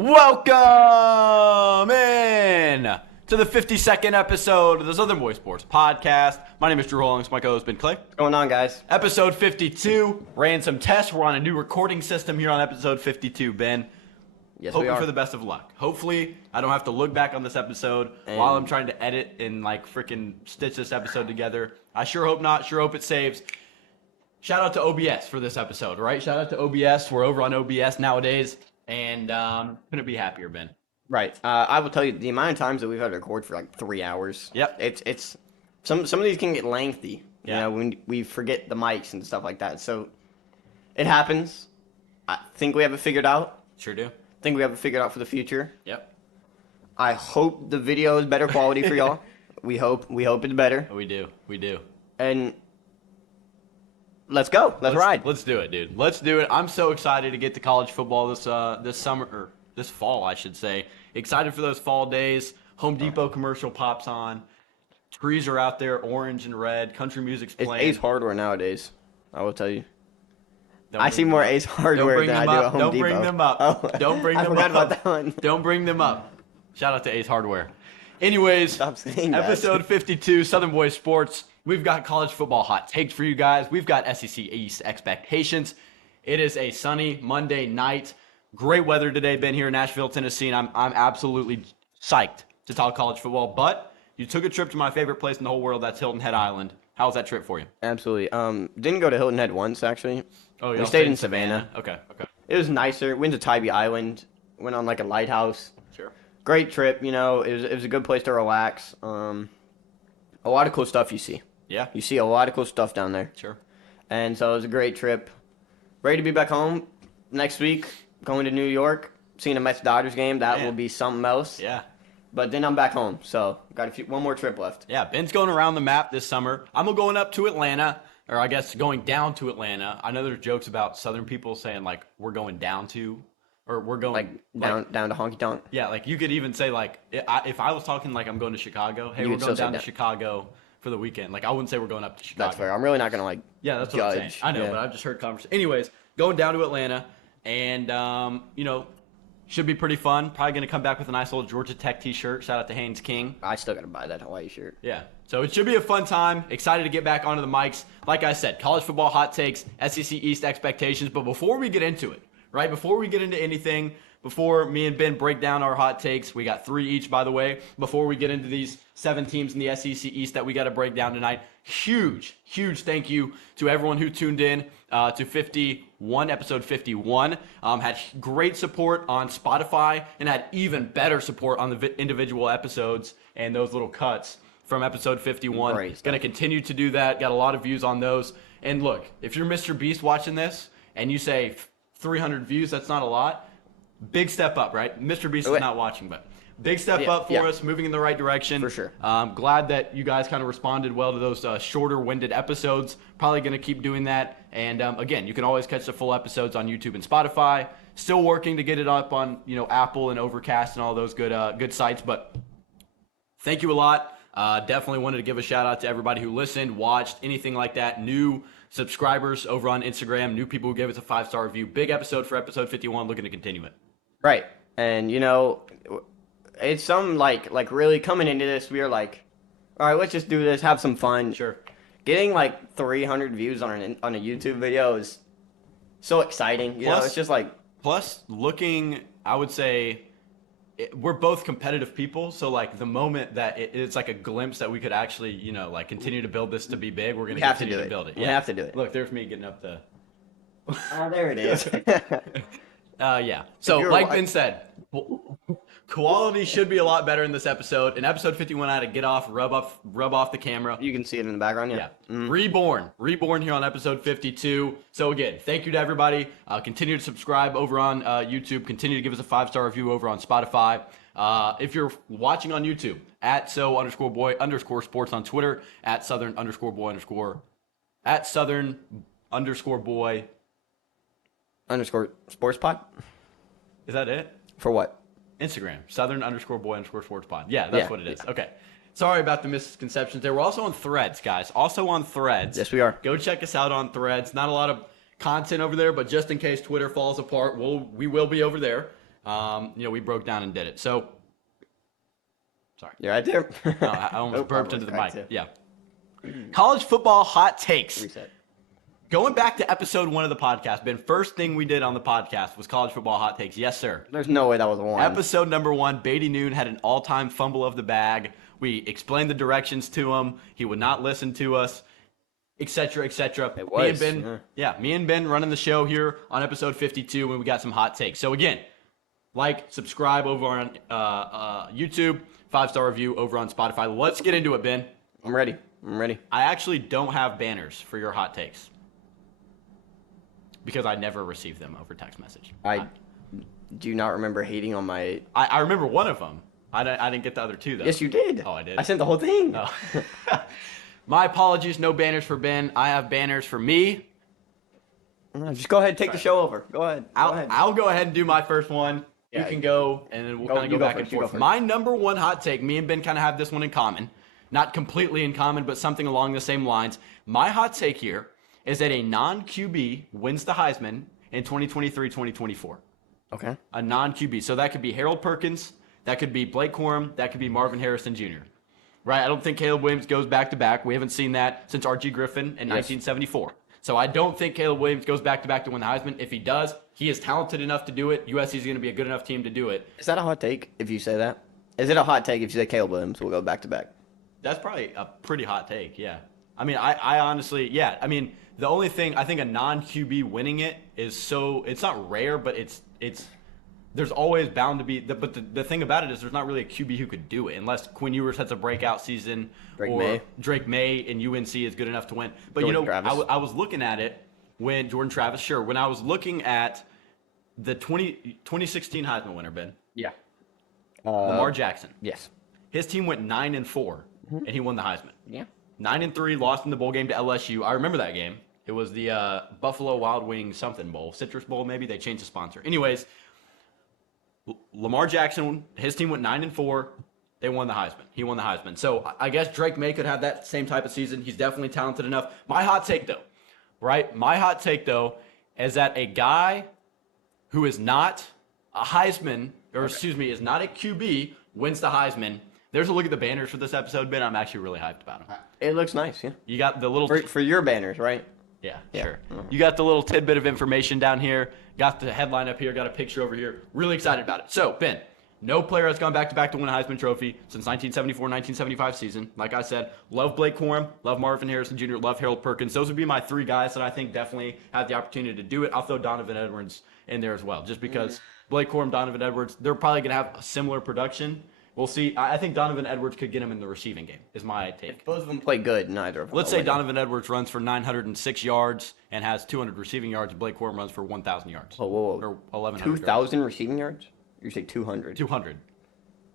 Welcome in to the 52nd episode of the Southern Boy Sports Podcast. My name is Drew Hollings. My co-host Ben Clay. What's going on, guys? Episode 52. Ran some tests. We're on a new recording system here on episode 52, Ben. Yes, Hoping we are. for the best of luck. Hopefully, I don't have to look back on this episode while I'm trying to edit and freaking stitch this episode together. I sure hope not. Sure hope it saves. Shout out to OBS for this episode, right? Shout out to OBS. We're over on OBS nowadays, and couldn't be happier, Ben. Right. I will tell you the amount of times that we've had to record for like 3 hours. Yep. It's some of these can get lengthy. Yeah. You know, when we forget the mics and stuff like that. So it happens. I think we have it figured out. Sure do. I think we have it figured out for the future. Yep. I hope the video is better quality for y'all. We hope it's better. We do. And let's go. Let's ride. Let's do it, dude. Let's do it. I'm so excited to get to college football this summer, or this fall, I should say. Excited for those fall days. Home Depot commercial pops on. Trees are out there, orange and red. Country music's It's playing. Ace Hardware nowadays. I will tell you. Don't I bring see them more up. Ace Don't Hardware bring than I them do up. at Home Don't Depot. bring them up. Oh, Don't bring I them forgot up. about that one. Don't bring them up. Shout out to Ace Hardware. Anyways, Stop saying that. episode 52, Southern Boy Sports. We've got college football hot takes for you guys. We've got SEC East expectations. It is a sunny Monday night. Great weather today. Been here in Nashville, Tennessee, and I'm absolutely psyched to talk college football. But you took a trip to my favorite place in the whole world. That's Hilton Head Island. How was that trip for you? Absolutely. Didn't go to Hilton Head once, actually. Oh, we stayed in Savannah. Okay. It was nicer. Went to Tybee Island. Went on like a lighthouse. Sure. Great trip. You know, it was a good place to relax. A lot of cool stuff you see. Yeah. You see a lot of cool stuff down there. Sure. And so it was a great trip. Ready to be back home next week. Going to New York. Seeing a Mets-Dodgers game. That Man. will be something else. Yeah. But then I'm back home. So got one more trip left. Yeah, Ben's going around the map this summer. I'm going up to Atlanta, or I guess going down to Atlanta. I know there's jokes about Southern people saying, like, we're going down to, or we're going, Down to honky tonk. yeah, like, you could even say, like, if I was talking, like, I'm going to Chicago, hey, You we're would going still say down to that. Chicago for the weekend. Like, I wouldn't say we're going up to Chicago. That's fair. I'm really not gonna like. Yeah, that's what I'm saying. judge. I know, Yeah. but I've just heard conversation. Anyways, going down to Atlanta, and, should be pretty fun. Probably going to come back with a nice little Georgia Tech t-shirt. Shout out to Haynes King. I still gotta buy that Hawaii shirt. Yeah. So it should be a fun time. Excited to get back onto the mics. Like I said, college football hot takes, SEC East expectations. But before we get into it, right? Before we get into anything, before me and Ben break down our hot takes, we got 3 each, by the way. Before we get into these 7 teams in the SEC East that we got to break down tonight, huge thank you to everyone who tuned in to episode 51. Had great support on Spotify and had even better support on the individual episodes and those little cuts from episode 51. Great Going to continue to do that. Got a lot of views on those. And look, if you're Mr. Beast watching this and you say 300 views, that's not a lot. Big step up, right? Mr. Beast is not watching, but big step up for us, moving in the right direction. For sure. Glad that you guys kind of responded well to those shorter winded episodes. Probably going to keep doing that. And again, you can always catch the full episodes on YouTube and Spotify. Still working to get it up on Apple and Overcast and all those good sites. But thank you a lot. Definitely wanted to give a shout out to everybody who listened, watched, anything like that. New subscribers over on Instagram, new people who gave us a 5-star review. Big episode for episode 51. Looking to continue it. Right. And it's some like really coming into this, we were like, all right, let's just do this, have some fun. Sure. Getting like 300 views on a YouTube video is so exciting. You know, it's just like Plus, I would say, we're both competitive people. So, like, the moment that it's like a glimpse that we could actually, continue to build this to be big, we're going to have to continue do to it. build it. We have to do it. Look, there's me getting up the. oh, there it is. Yeah. So, you're like wa- Ben said, quality should be a lot better in this episode. In episode 51, I had to get off, rub off the camera. You can see it in the background, Yeah. yeah. Reborn here on episode 52. So again, thank you to everybody. Continue to subscribe over on YouTube. Continue to give us a 5-star review over on Spotify. If you're watching on YouTube, at @so_boy_sports on Twitter, at @southern_boy_ at southern_boy. Underscore sports pod? Is that it? For what? Instagram, southern_boy_sports pod. Yeah, that's Yeah. what it is. Okay. Sorry about the misconceptions there. We're also on Threads, guys. Also on Threads. Yes, we are. Go check us out on Threads. Not a lot of content over there, but just in case Twitter falls apart, we will be over there. We broke down and did it. So, sorry. You're right there. No, I almost Nope, burped almost into the cracked mic. too. Yeah. College football hot takes. Reset. Going back to episode 1 of the podcast, Ben, first thing we did on the podcast was college football hot takes. Yes, sir. There's no way that was one. Episode number 1, Beatty Noon had an all-time fumble of the bag. We explained the directions to him. He would not listen to us, etc., etc. It Me and was, Ben, me and Ben running the show here on episode 52, and we got some hot takes. So again, subscribe over on YouTube, 5-star review over on Spotify. Let's get into it, Ben. I'm ready. I actually don't have banners for your hot takes because I never received them over text message. I do not remember hating on my. I remember one of them. I didn't get the other 2 though. Yes, you did. Oh, I did? I sent the whole thing. Oh. My apologies. No banners for Ben. I have banners for me. No, just go ahead and take the show over. Go ahead. I'll go ahead and do my first one. Yeah, you can go, and then we'll kind of go back and first, you go forth. first. My number 1 hot take, me and Ben kind of have this one in common. Not completely in common, but something along the same lines. My hot take here is that a non-QB wins the Heisman in 2023-2024. Okay. A non-QB. So that could be Harold Perkins. That could be Blake Corum. That could be Marvin Harrison Jr. Right? I don't think Caleb Williams goes back-to-back. We haven't seen that since Archie Griffin in 1974. So I don't think Caleb Williams goes back-to-back to win the Heisman. If he does, he is talented enough to do it. USC is going to be a good enough team to do it. Is that a hot take if you say that? Is it a hot take if you say Caleb Williams will go back to back? That's probably a pretty hot take, yeah. I mean, I honestly, yeah. I mean, the only thing, I think a non-QB winning it is so, it's not rare, but it's there's always bound to be, but the thing about it is there's not really a QB who could do it unless Quinn Ewers has a breakout season Drake May and UNC is good enough to win. But, I was looking at it when Jordan Travis, sure. When I was looking at the 2016 Heisman winner, Ben. Yeah. Lamar Jackson. Yes. His team went 9-4, and he won the Heisman. Yeah. 9-3, lost in the bowl game to LSU. I remember that game. It was the Buffalo Wild Wings something bowl, Citrus Bowl maybe. They changed the sponsor. Anyways, Lamar Jackson, his team went 9-4. They won the Heisman. He won the Heisman. So I guess Drake May could have that same type of season. He's definitely talented enough. My hot take though, right? My hot take though is that a guy who is not a Heisman, or excuse me, is not a QB, wins the Heisman. There's a look at the banners for this episode, Ben. I'm actually really hyped about them. It looks nice, yeah. You got the little... For your banners, right? Yeah, sure. You got the little tidbit of information down here. Got the headline up here. Got a picture over here. Really excited about it. So, Ben, no player has gone back-to-back to win a Heisman Trophy since 1974-1975 season. Like I said, love Blake Corum, love Marvin Harrison Jr., love Harold Perkins. Those would be my 3 guys that I think definitely have the opportunity to do it. I'll throw Donovan Edwards in there as well, just because Blake Corum, Donovan Edwards, they're probably going to have a similar production. We'll see. I think Donovan Edwards could get him in the receiving game, is my take. Both of them play good, neither of them. Let's say Donovan Edwards runs for 906 yards and has 200 receiving yards. Blake Corum runs for 1,000 yards. Whoa. Or 1,100 yards. 2,000 receiving yards? You say 200? 200.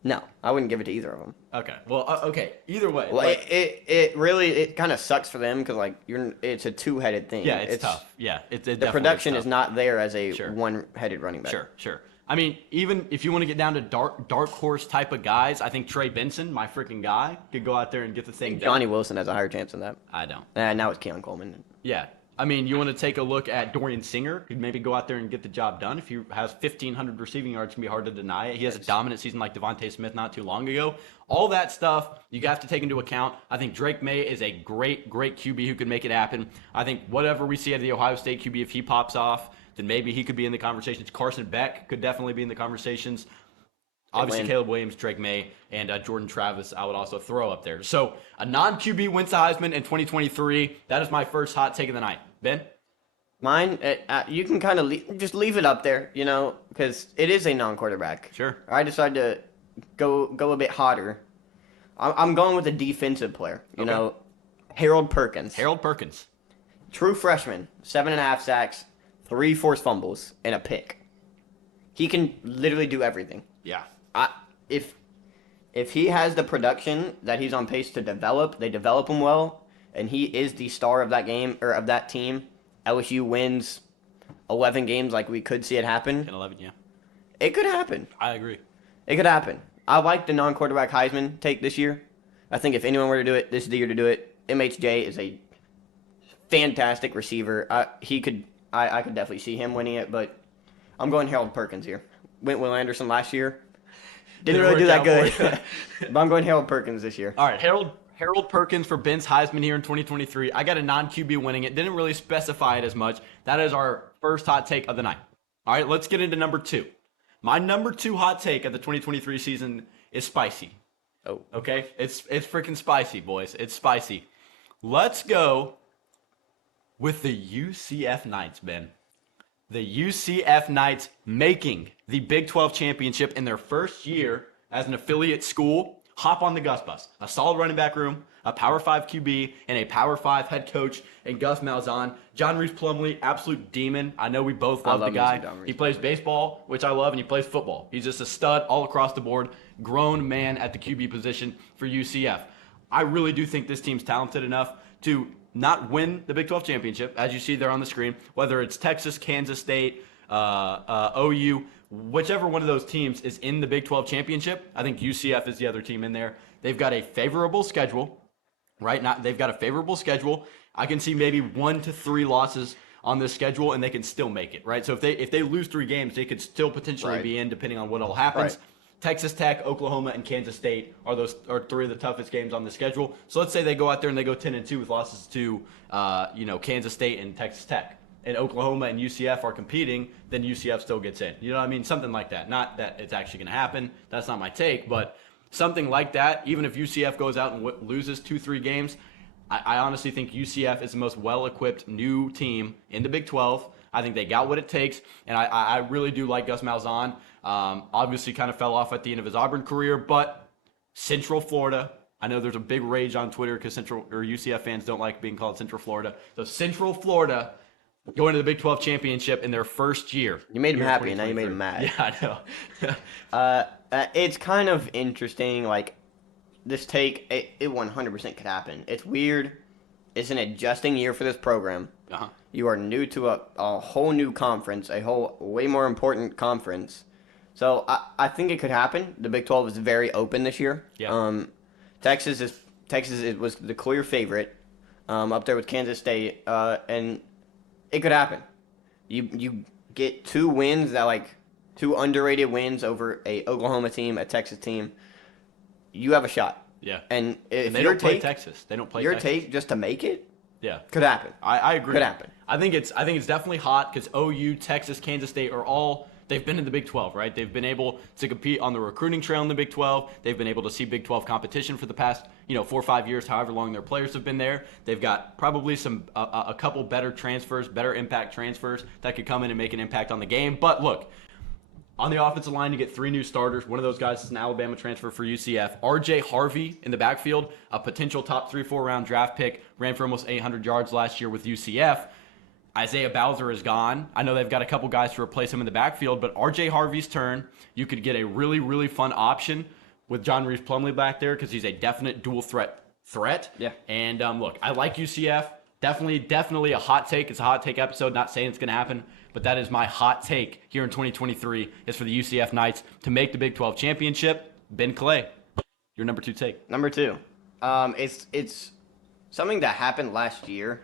No, I wouldn't give it to either of them. Okay. Well, okay. Either way. Well, it really kind of sucks for them because it's a 2-headed thing. Yeah, it's tough. Yeah, the production is not there as a one-headed running back. Sure. I mean, even if you want to get down to dark horse type of guys, I think Trey Benson, my freaking guy, could go out there and get the thing done. Johnny Wilson has a higher chance than that. I don't. And now it's Keon Coleman. Yeah. I mean, you want to take a look at Dorian Singer, could maybe go out there and get the job done. If he has 1,500 receiving yards, it's going to be hard to deny it. He has a dominant season like Devontae Smith not too long ago. All that stuff you have to take into account. I think Drake May is a great QB who can make it happen. I think whatever we see out of the Ohio State QB, if he pops off, then maybe he could be in the conversations. Carson Beck could definitely be in the conversations. Obviously, Caleb Williams, Drake May, and Jordan Travis I would also throw up there. So a non-QB wins the Heisman in 2023. That is my first hot take of the night. Ben? Mine, you can kind of just leave it up there, because it is a non-quarterback. Sure. I decided to go a bit hotter. I'm going with a defensive player, you know, Harold Perkins. Harold Perkins. True freshman, 7.5 sacks, 3 forced fumbles, and a pick. He can literally do everything. Yeah. If he has the production that he's on pace to develop, they develop him well, and he is the star of that game or of that team. LSU wins 11 games like we could see it happen. 11, yeah. It could happen. I agree. It could happen. I like the non-quarterback Heisman take this year. I think if anyone were to do it, this is the year to do it. MHJ is a fantastic receiver. I could definitely see him winning it, but I'm going Harold Perkins here. went Will Anderson last year. Didn't Didn't really do that work out good. for But I'm going Harold Perkins this year. All right, Harold Perkins for Ben's Heisman here in 2023. I got a non-QB winning it. Didn't really specify it as much. That is our first hot take of the night. All right, let's get into number 2. My number 2 hot take of the 2023 season is spicy. Oh. Okay? It's freaking spicy, boys. It's spicy. Let's go with the UCF Knights, Ben. The UCF Knights making the Big 12 championship in their first year as an affiliate school. Hop on the Gus bus. A solid running back room, a Power 5 QB, and a Power 5 head coach in Gus Malzahn. John Reese Plumlee, absolute demon. I know we both love the guy. He plays baseball, which I love, and he plays football. He's just a stud all across the board. Grown man at the QB position for UCF. I really do think this team's talented enough to not win the Big 12 championship, as you see there on the screen, whether it's Texas, Kansas State, OU, whichever one of those teams is in the Big 12 championship. I think UCF is the other team in there. They've got a favorable schedule, right? They've got a favorable schedule. I can see maybe 1 to 3 losses on this schedule, and they can still make it, right? So if they lose 3 games, they could still potentially be in, depending on what all happens. Right. Texas Tech, Oklahoma, and Kansas State are 3 of the toughest games on the schedule. So let's say they go out there and they go 10-2 with losses to Kansas State and Texas Tech, and Oklahoma and UCF are competing, then UCF still gets in. You know what I mean? Something like that. Not that it's actually going to happen. That's not my take, but something like that. Even if UCF goes out and loses 2-3 games, I honestly think UCF is the most well-equipped new team in the Big 12. I think they got what it takes, and I really do like Gus Malzahn. Obviously kind of fell off at the end of his Auburn career, but Central Florida, I know there's a big rage on Twitter because UCF fans don't like being called Central Florida. So Central Florida going to the Big 12 championship in their first year. You made him happy, and now you made him mad. Yeah, I know. It's kind of interesting. Like, this take, it 100% could happen. It's weird. It's an adjusting year for this program. Uh-huh. You are new to a whole new conference, a whole way more important conference. So I think it could happen. The Big 12 is very open this year. Yeah. Texas was the clear favorite, up there with Kansas State, and it could happen. You get 2 wins that 2 underrated wins over a Oklahoma team, a Texas team. You have a shot. Yeah. And if they don't play Texas. They don't play your Texas. take just to make it, Yeah. could happen. I agree. Could happen. I think it's definitely hot because OU, Texas, Kansas State are all they've been in the Big 12, right? They've been able to compete on the recruiting trail in the Big 12. They've been able to see Big 12 competition for the past 4 or 5 years, however long their players have been there. They've got probably a couple better transfers, better impact transfers that could come in and make an impact on the game. But look, on the offensive line, you get 3 new starters. One of those guys is an Alabama transfer for UCF. R.J. Harvey in the backfield, a potential top 3-4 round draft pick, ran for almost 800 yards last year with UCF. Isaiah Bowser is gone. I know they've got a couple guys to replace him in the backfield, but R.J. Harvey's turn. You could get a really, really fun option with John Reese Plumlee back there because he's a definite dual threat. Yeah. And look, I like UCF. Definitely a hot take. It's a hot take episode. Not saying it's going to happen, but that is my hot take here in 2023 is for the UCF Knights to make the Big 12 championship. Ben Clay, your number 2 take. Number 2, it's something that happened last year,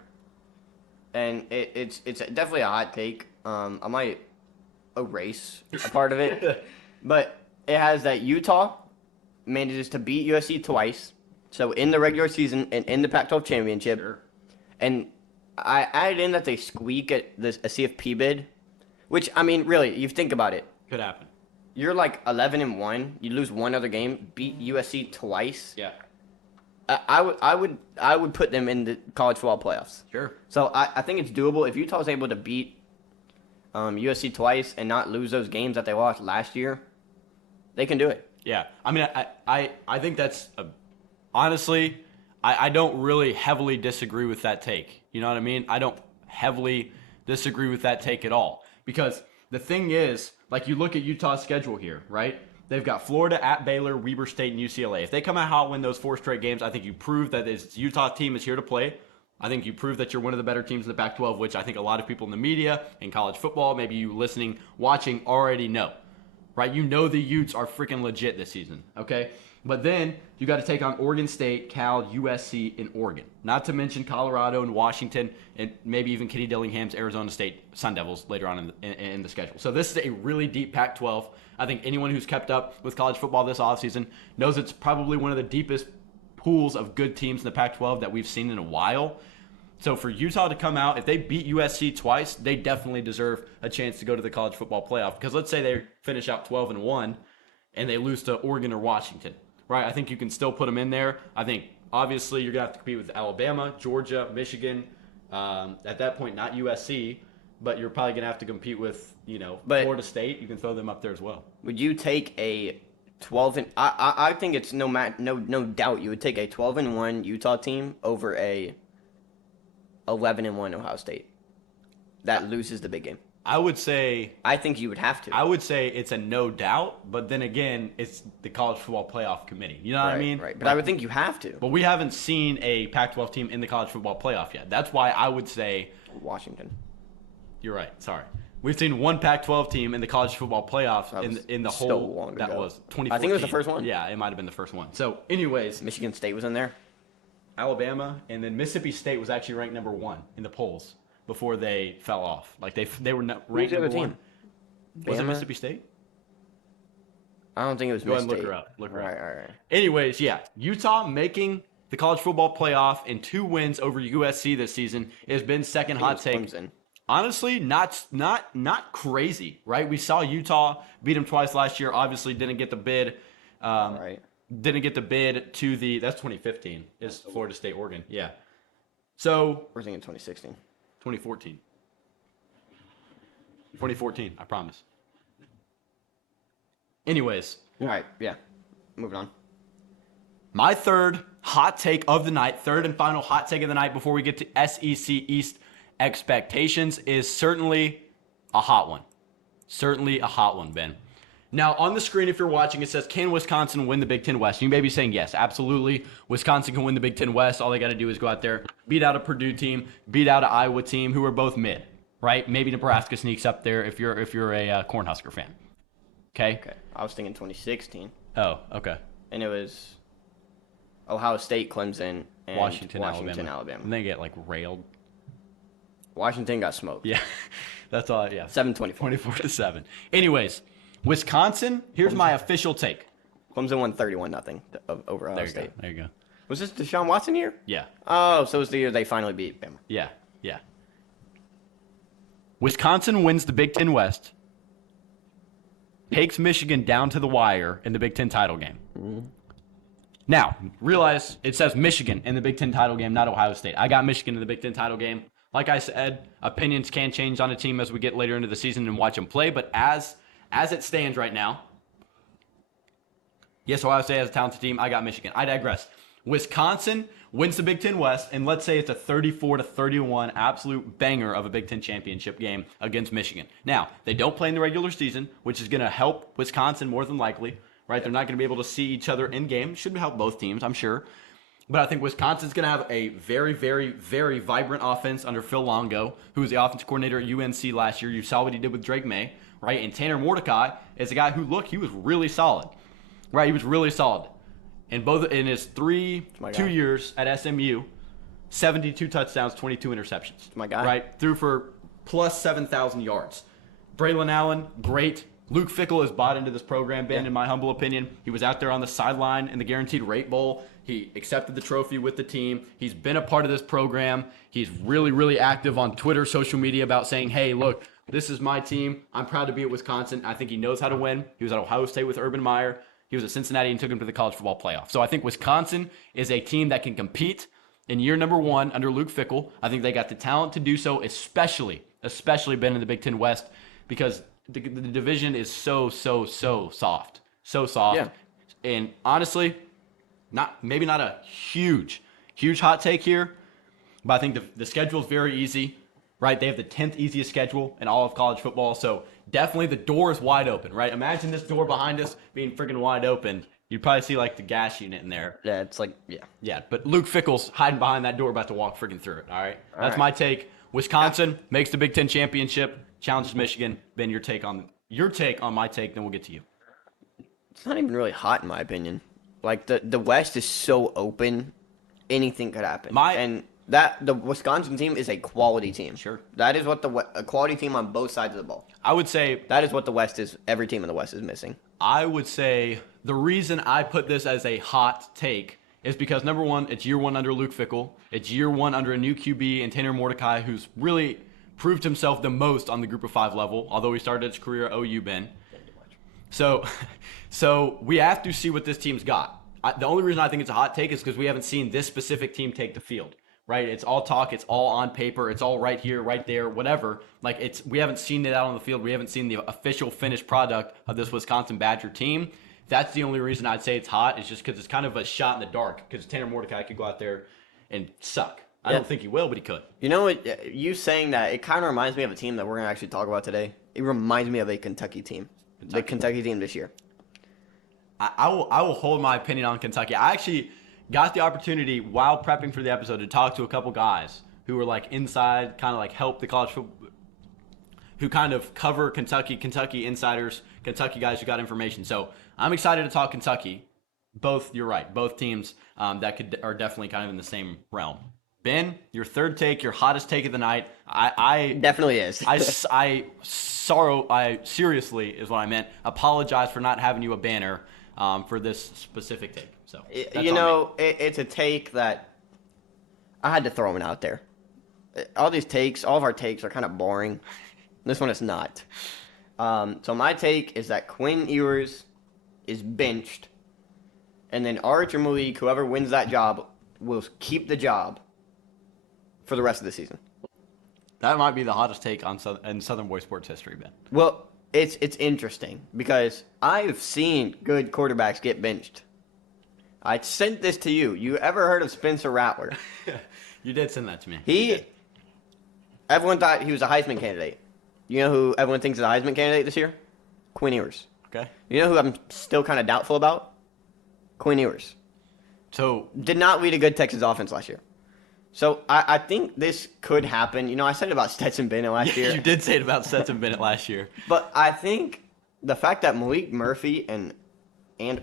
and it's definitely a hot take. I might erase a part of it, but it has that Utah manages to beat USC twice, so in the regular season and in the Pac-12 championship. Sure. And I added in that they squeak at a CFP bid, which, I mean, really, you think about it. Could happen. You're 11-1. You lose one other game, beat USC twice. Yeah. I would put them in the college football playoffs. Sure. So I think it's doable if Utah's able to beat USC twice and not lose those games that they lost last year. They can do it. Yeah. I mean, I think that's honestly. I don't really heavily disagree with that take. You know what I mean? I don't heavily disagree with that take at all. Because the thing is, you look at Utah's schedule here, right? They've got Florida at Baylor, Weber State, and UCLA. If they come out hot and win those 4 straight games, I think you prove that this Utah team is here to play. I think you prove that you're one of the better teams in the Pac-12, which I think a lot of people in the media, in college football, maybe you listening, watching, already know. Right? You know the Utes are freaking legit this season, okay? But then you got to take on Oregon State, Cal, USC, and Oregon. Not to mention Colorado and Washington, and maybe even Kenny Dillingham's Arizona State Sun Devils later on in the schedule. So this is a really deep Pac-12. I think anyone who's kept up with college football this offseason knows it's probably one of the deepest pools of good teams in the Pac-12 that we've seen in a while. So for Utah to come out, if they beat USC twice, they definitely deserve a chance to go to the college football playoff. Because let's say they finish out 12-1 and they lose to Oregon or Washington, right? I think you can still put them in there. I think obviously you're going to have to compete with Alabama, Georgia, Michigan. At that point, not USC, but you're probably going to have to compete with, Florida State. You can throw them up there as well. Would you take a 12 and I think it's no doubt you would take a 12-1 Utah team over a 11-1 Ohio State that loses the big game? I would say you would have to. I would say it's a no doubt, but then again, it's the college football playoff committee. You know what I mean? Right. But I would think you have to. But we haven't seen a Pac-12 team in the college football playoff yet. That's why I would say Washington. You're right. Sorry. We've seen one Pac-12 team in the college football playoff in the so whole. long That ago. was 2014. I think it was the first one. Yeah, it might have been the first one. So, anyways, Michigan State was in there. Alabama, and then Mississippi State was actually ranked number 1 in the polls before they fell off. Like they were ranked the other number 1. team? Was it Bama? Mississippi State? I don't think it was Go ahead and Mississippi. look her up. Right. Anyways, yeah, Utah making the college football playoff and 2 wins over USC this season has been second hot take. Clemson. Honestly, not crazy, right? We saw Utah beat them twice last year. Obviously, didn't get the bid. Right. Didn't get the bid to that's 2015 is Florida State, Oregon. Yeah. So We're thinking 2016. 2014. 2014, I promise. Anyways, All right. Yeah. Moving on. my third hot take of the night, third and final hot take of the night before we get to SEC East expectations is certainly a hot one. Certainly a hot one, Ben. Now, on the screen, if you're watching, it says, can Wisconsin win the Big Ten West? You may be saying, yes, absolutely. Wisconsin can win the Big Ten West. All they got to do is go out there, beat out a Purdue team, beat out an Iowa team who are both mid, right? Maybe Nebraska sneaks up there if you're a Cornhusker fan. Okay? Okay. I was thinking 2016, Oh, okay. and it was Ohio State, Clemson, and Washington, Alabama. And they get, railed. Washington got smoked. Yeah, that's all. Yeah, 7-24. 24-7. Anyways, Wisconsin. Here's my official take. Clemson won 31-0 over Ohio There you State. go. There you go. Was this Deshaun Watson year? Yeah, Oh, so it was the year they finally beat Bama. yeah. Wisconsin wins the Big Ten West. Takes Michigan down to the wire in the Big Ten title game. Mm-hmm. Now, realize it says Michigan in the Big Ten title game, not Ohio State. I got Michigan in the Big Ten title game. Like I said, opinions can change on a team as we get later into the season and watch them play. But as it stands right now, yes, Ohio State has a talented team. I got Michigan. I digress. Wisconsin wins the Big Ten West, and let's say it's a 34-31 absolute banger of a Big Ten championship game against Michigan. Now, they don't play in the regular season, which is going to help Wisconsin more than likely, right? They're not going to be able to see each other in game. Should help both teams, I'm sure. But I think Wisconsin's going to have a very, very, very vibrant offense under Phil Longo, who was the offensive coordinator at UNC last year. You saw what he did with Drake May, right? And Tanner Mordecai is a guy who, he was really solid, right? He was really solid. In his 2 years at SMU, 72 touchdowns, 22 interceptions. My guy. Right? Threw for plus 7,000 yards. Braylon Allen, great. Luke Fickell has bought into this program, Ben, in my humble opinion. He was out there on the sideline in the Guaranteed Rate Bowl. He accepted the trophy with the team. He's been a part of this program. He's really, really active on Twitter, social media about saying, hey, look, this is my team. I'm proud to be at Wisconsin. I think he knows how to win. He was at Ohio State with Urban Meyer. He was at Cincinnati and took him to the college football playoff. So I think Wisconsin is a team that can compete in year number 1 under Luke Fickell. I think they got the talent to do so, especially been in the Big Ten West, because the division is so soft. So soft. Yeah. And honestly, maybe not a huge hot take here, but I think the schedule is very easy, right? They have the 10th easiest schedule in all of college football, so definitely the door is wide open, right? Imagine this door behind us being freaking wide open. You'd probably see the gas unit in there. Yeah, it's yeah. Yeah, but Luke Fickell's hiding behind that door about to walk freaking through it, all right? That's my take. Wisconsin makes the Big Ten championship, challenges Michigan. Ben, your take on my take, then we'll get to you. It's not even really hot in my opinion. Like the West is so open, anything could happen. My- and that the Wisconsin team is a quality team. Sure. That is what a quality team on both sides of the ball. I would say That is what the West is. Every team in the West is missing. the reason I put this as a hot take is because number one, it's year one under Luke Fickell. It's year one under a new QB and Tanner Mordecai, who's really proved himself the most on the Group of Five level, although he started his career at OU, Ben. So we have to see what this team's got. The only reason I think it's a hot take is because we haven't seen this specific team take the field, right? It's all talk. It's all on paper. It's all right here, right there, whatever. Like we haven't seen it out on the field. We haven't seen the official finished product of this Wisconsin Badger team. That's the only reason I'd say it's hot. It's just because it's kind of a shot in the dark because Tanner Mordecai could go out there and suck. I don't think he will, but he could. You know what? You saying that, it kind of reminds me of a team that we're going to actually talk about today. It reminds me of a Kentucky team. The Kentucky team this year. I will hold my opinion on Kentucky. I actually got the opportunity while prepping for the episode to talk to a couple guys who were like inside, kind of like help the college football, who kind of cover Kentucky insiders, Kentucky guys who got information. So I'm excited to talk Kentucky. Both, you're right, both teams that are definitely kind of in the same realm. Ben, your third take, your hottest take of the night. I Definitely is. I seriously is what I meant. Apologize for not having you a banner for this specific take. So that's You on know, me. it's a take that I had to throw it out there. All these takes, all of our takes are kind of boring. This one is not. So my take is that Quinn Ewers is benched, and then Arch or Malik, whoever wins that job, will keep the job for the rest of the season. That might be the hottest take in Southern Boy sports history, Ben. Well, it's interesting because I've seen good quarterbacks get benched. I sent this to you. You ever heard of Spencer Rattler? You did send that to me. Everyone thought he was a Heisman candidate. You know who everyone thinks is a Heisman candidate this year? Quinn Ewers. Okay. You know who I'm still kind of doubtful about? Quinn Ewers. So Did not lead a good Texas offense last year. So I think this could happen. You know, I said it about Stetson Bennett last year. you did say it about Stetson Bennett last year. But I think the fact that Malik Murphy and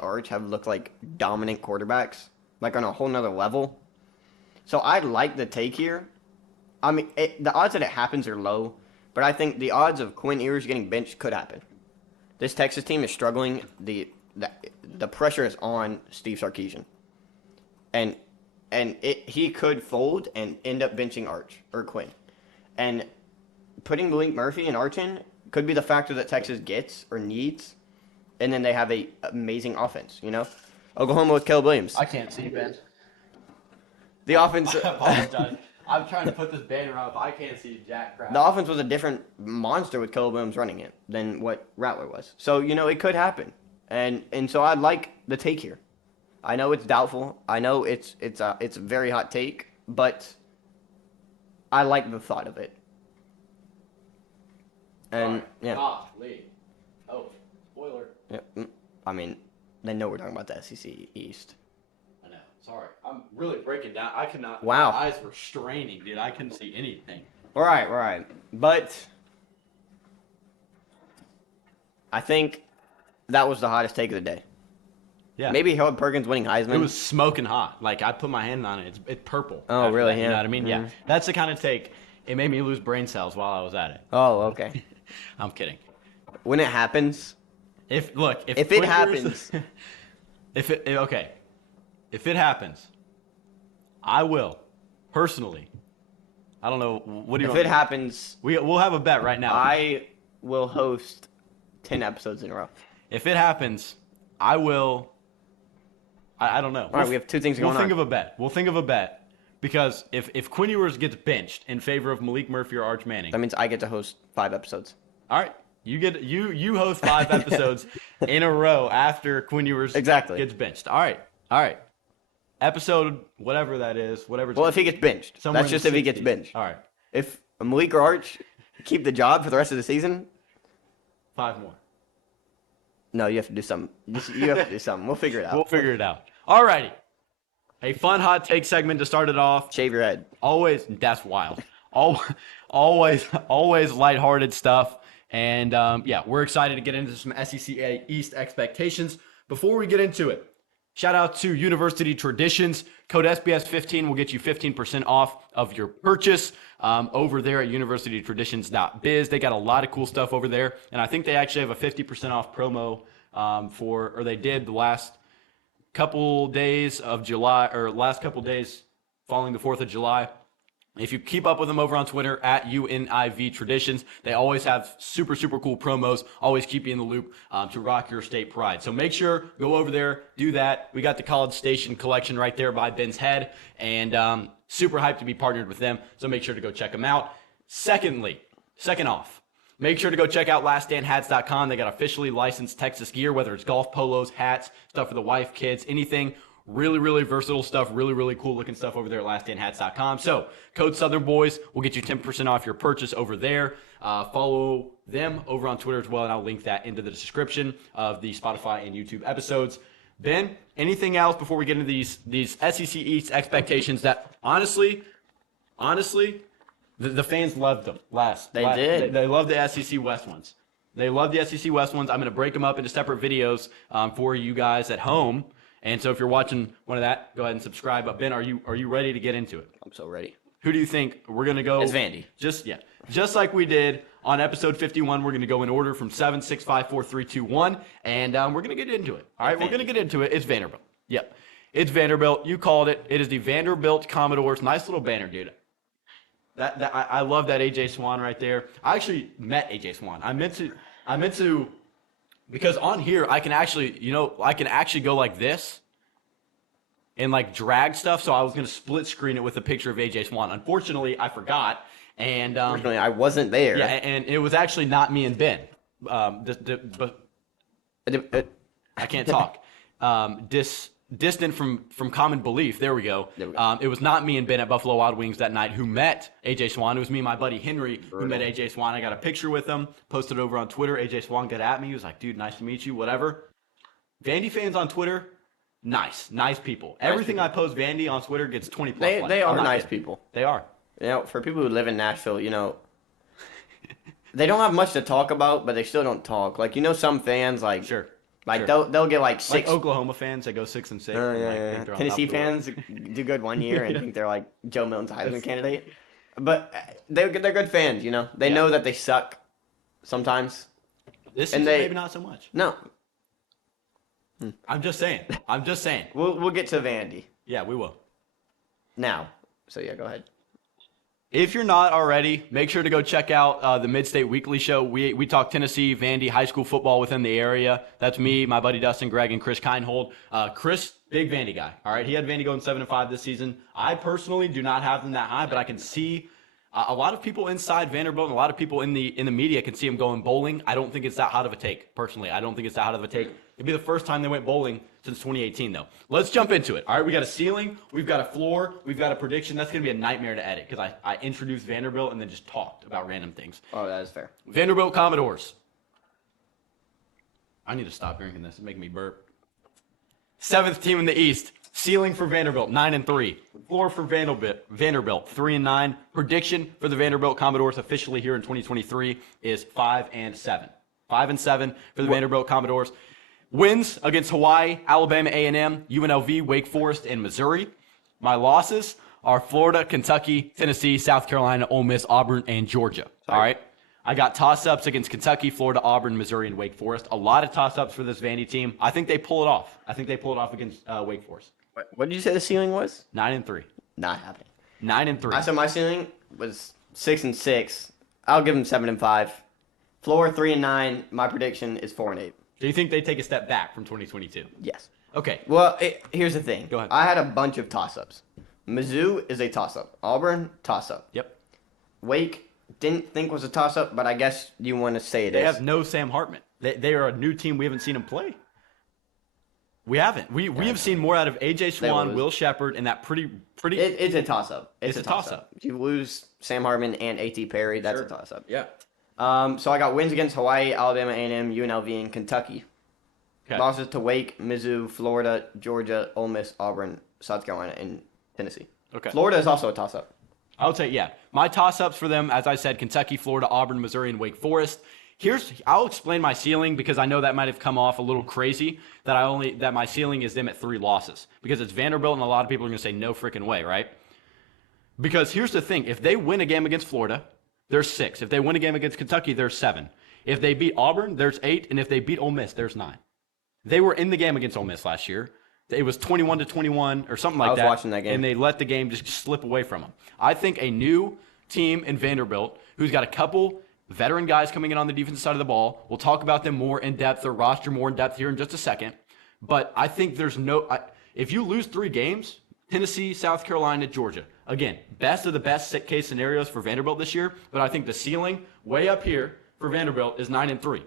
Arch have looked like dominant quarterbacks, like on a whole nother level. So I like the take here. I mean, the odds that it happens are low, but I think the odds of Quinn Ewers getting benched could happen. This Texas team is struggling. The pressure is on Steve Sarkisian, and he could fold and end up benching Arch or Quinn, and putting Malik Murphy and Arch in could be the factor that Texas gets or needs, and then they have a amazing offense. You know, Oklahoma with Caleb Williams. I can't see Ben. The offense. I apologize. I'm trying to put this banner up. I can't see jack crap. The offense was a different monster with Caleb Williams running it than what Rattler was. So, you know, it could happen. And so I like the take here. I know it's doubtful. I know it's a very hot take, but I like the thought of it. And yeah. Oh, spoiler. Yeah, I mean, they know we're talking about the SEC East. I know. Sorry. I'm really breaking down. I could not. Wow. My eyes were straining, dude. I couldn't see anything. Right. But I think that was the hottest take of the day. Yeah. Maybe Harold Perkins winning Heisman. It was smoking hot. Like, I put my hand on it. It's purple. Oh, after really? that, you Yeah. know what I mean? Yeah. Mhm. That's the kind of take. It made me lose brain cells while I was at it. Oh, okay. I'm kidding. When it happens, If it Quinn Ewers- happens, if it happens, I will personally. I don't know. What do you? if want it happens, we'll have a bet right now. I will host 10 episodes in a row. If it happens, I will. I don't know. All right, we have two things We'll going think on. of a bet. We'll think of a bet because if Quinn Ewers gets benched in favor of Malik Murphy or Arch Manning, That means I get to host 5 episodes. all right, you host 5 episodes in a row after Quinn Ewers Exactly. gets benched. All right. Episode whatever that is, whatever. Well, if he gets benched. somewhere That's in just the if he gets 60s. benched. All right, If Malik or Arch keep the job for the rest of the season, 5 more. no, you have to do something. You have to do something. We'll figure it out. We'll figure it out. All righty. A fun hot take segment to start it off. Shave your head. Always, that's wild. Always lighthearted stuff. And yeah, we're excited to get into some SEC East expectations. Before we get into it, Shout out to University Traditions. Code SBS15 will get you 15% off of your purchase over there at universitytraditions.biz. They got a lot of cool stuff over there. And I think they actually have a 50% off promo or they did the last couple days of July, or last couple days following the 4th of July. If you keep up with them over on Twitter at UNIV Traditions, they always have super, super cool promos, always keep you in the loop to rock your state pride. So make sure, go over there, do that. We got the College Station collection right there by Ben's head, and super hyped to be partnered with them. So make sure to go check them out. Second off, make sure to go check out laststandhats.com. They got officially licensed Texas gear, whether it's golf polos, hats, stuff for the wife, kids, anything. Really, really versatile stuff. Really, really cool looking stuff over there at laststandhats.com. So code Southern Boys will get you 10% off your purchase over there. Follow them over on Twitter as well, and I'll link that into the description of the Spotify and YouTube episodes. Ben, anything else before we get into these SEC East expectations that honestly, the fans loved them They did. They love the SEC West ones. They love the SEC West ones. I'm going to break them up into separate videos for you guys at home. And so if you're watching one of that, go ahead and subscribe. But Ben, are you ready to get into it? I'm so ready. Who do you think we're going to go? It's Vandy. Just like we did on episode 51, we're going to go in order from 7, 6, 5, 4, 3, 2, 1. And we're going to get into it. All right, we're going to get into it. It's Vanderbilt. Yep. It's Vanderbilt. You called it. It is the Vanderbilt Commodores. Nice little banner, dude. I love that AJ Swan right there. I actually met AJ Swan. I meant to because on here I can actually go like this and like drag stuff. So I was gonna split screen it with a picture of AJ Swan. Unfortunately, I forgot. And Unfortunately, I wasn't there. yeah, and it was actually not me and Ben. But I can't talk. Distant from common belief. There we go. It was not me and Ben at Buffalo Wild Wings that night who met AJ Swan. It was me and my buddy Henry who met AJ Swan. I got a picture with him, posted it over on Twitter. AJ Swan got at me. He was like, dude, nice to meet you, whatever. Vandy fans on Twitter, nice people. Everything I post Vandy on Twitter gets 20 plus likes. They are I'm not nice kidding. people. They are. You know, for people who live in Nashville, they don't have much to talk about, but they still don't talk. Like, some fans, like, Sure. like Sure. they'll get like 6. Like Oklahoma fans that go 6 and 6. Yeah. and, like, think they're on Tennessee top of the fans do good one year and think they're like Joe Milton's Heisman candidate. But they're good fans, They know that they suck sometimes. world. This and season, they- maybe not so much. No, I'm just saying. we'll get to Vandy Yeah, we will. now. So yeah, go ahead. If you're not already, make sure to go check out the Mid-State Weekly Show. We talk Tennessee, Vandy, high school football within the area. That's me, my buddy Dustin, Greg, and Chris Kindhold. Chris, big Vandy guy. All right, he had Vandy going 7-5 this season. I personally do not have them that high, but I can see a lot of people inside Vanderbilt and a lot of people in the media can see them going bowling. I don't think it's that hot of a take, personally. I don't think it's that hot of a take. It'd be the first time they went bowling since 2018, though. Let's jump into it. All right, we got a ceiling, we've got a floor, we've got a prediction. That's going to be a nightmare to edit because I introduced Vanderbilt and then just talked about random things. Oh, that is fair. Vanderbilt Commodores. I need to stop drinking this. It's making me burp. 7th team in the East. Ceiling for Vanderbilt, 9-3. Floor for Vanderbilt, 3-9. Prediction for the Vanderbilt Commodores officially here in 2023 is 5-7. 5-7 for the Vanderbilt Commodores. Wins against Hawaii, Alabama A&M, UNLV, Wake Forest, and Missouri. My losses are Florida, Kentucky, Tennessee, South Carolina, Ole Miss, Auburn, and Georgia. All right. I got toss-ups against Kentucky, Florida, Auburn, Missouri, and Wake Forest. A lot of toss-ups for this Vandy team. I think they pull it off. Against Wake Forest. What did you say the ceiling was? 9-3. Not happening. 9-3. I said my ceiling was 6-6. I'll give them 7-5. Floor 3-9. My prediction is 4-8. Do you think they take a step back from 2022? Yes. Okay. Well, here's the thing. Go ahead. I had a bunch of toss-ups. Mizzou is a toss-up. Auburn, toss-up. Yep. Wake, didn't think was a toss-up, but I guess you want to say it They is. have no Sam Hartman. They are a new team. We haven't seen him play. We haven't. We have seen more out of AJ Swan, lose. Will Shepard, and that pretty. It's a toss-up. It's a toss-up. If you lose Sam Hartman and A.T. Perry, that's a toss-up. Yeah. So I got wins against Hawaii, Alabama A&M, UNLV, and Kentucky. Okay. Losses to Wake, Mizzou, Florida, Georgia, Ole Miss, Auburn, South Carolina, and Tennessee. Okay. Florida is also a toss-up. I would say, yeah. My toss-ups for them, as I said, Kentucky, Florida, Auburn, Missouri, and Wake Forest. I'll explain my ceiling because I know that might have come off a little crazy that my ceiling is them at 3 losses because it's Vanderbilt and a lot of people are going to say no freaking way, right? Because here's the thing. If they win a game against Florida, there's 6. If they win a game against Kentucky, there's 7. If they beat Auburn, there's 8. And if they beat Ole Miss, there's 9. They were in the game against Ole Miss last year. It was 21-21 or something like that. I was watching that game. And they let the game just slip away from them. I think a new team in Vanderbilt who's got a couple veteran guys coming in on the defensive side of the ball. We'll talk about them more in depth, their roster more in depth here in just a second. But I think there's if you lose 3 games, Tennessee, South Carolina, Georgia, again, best of the best case scenarios for Vanderbilt this year. But I think the ceiling way up here for Vanderbilt is 9-3.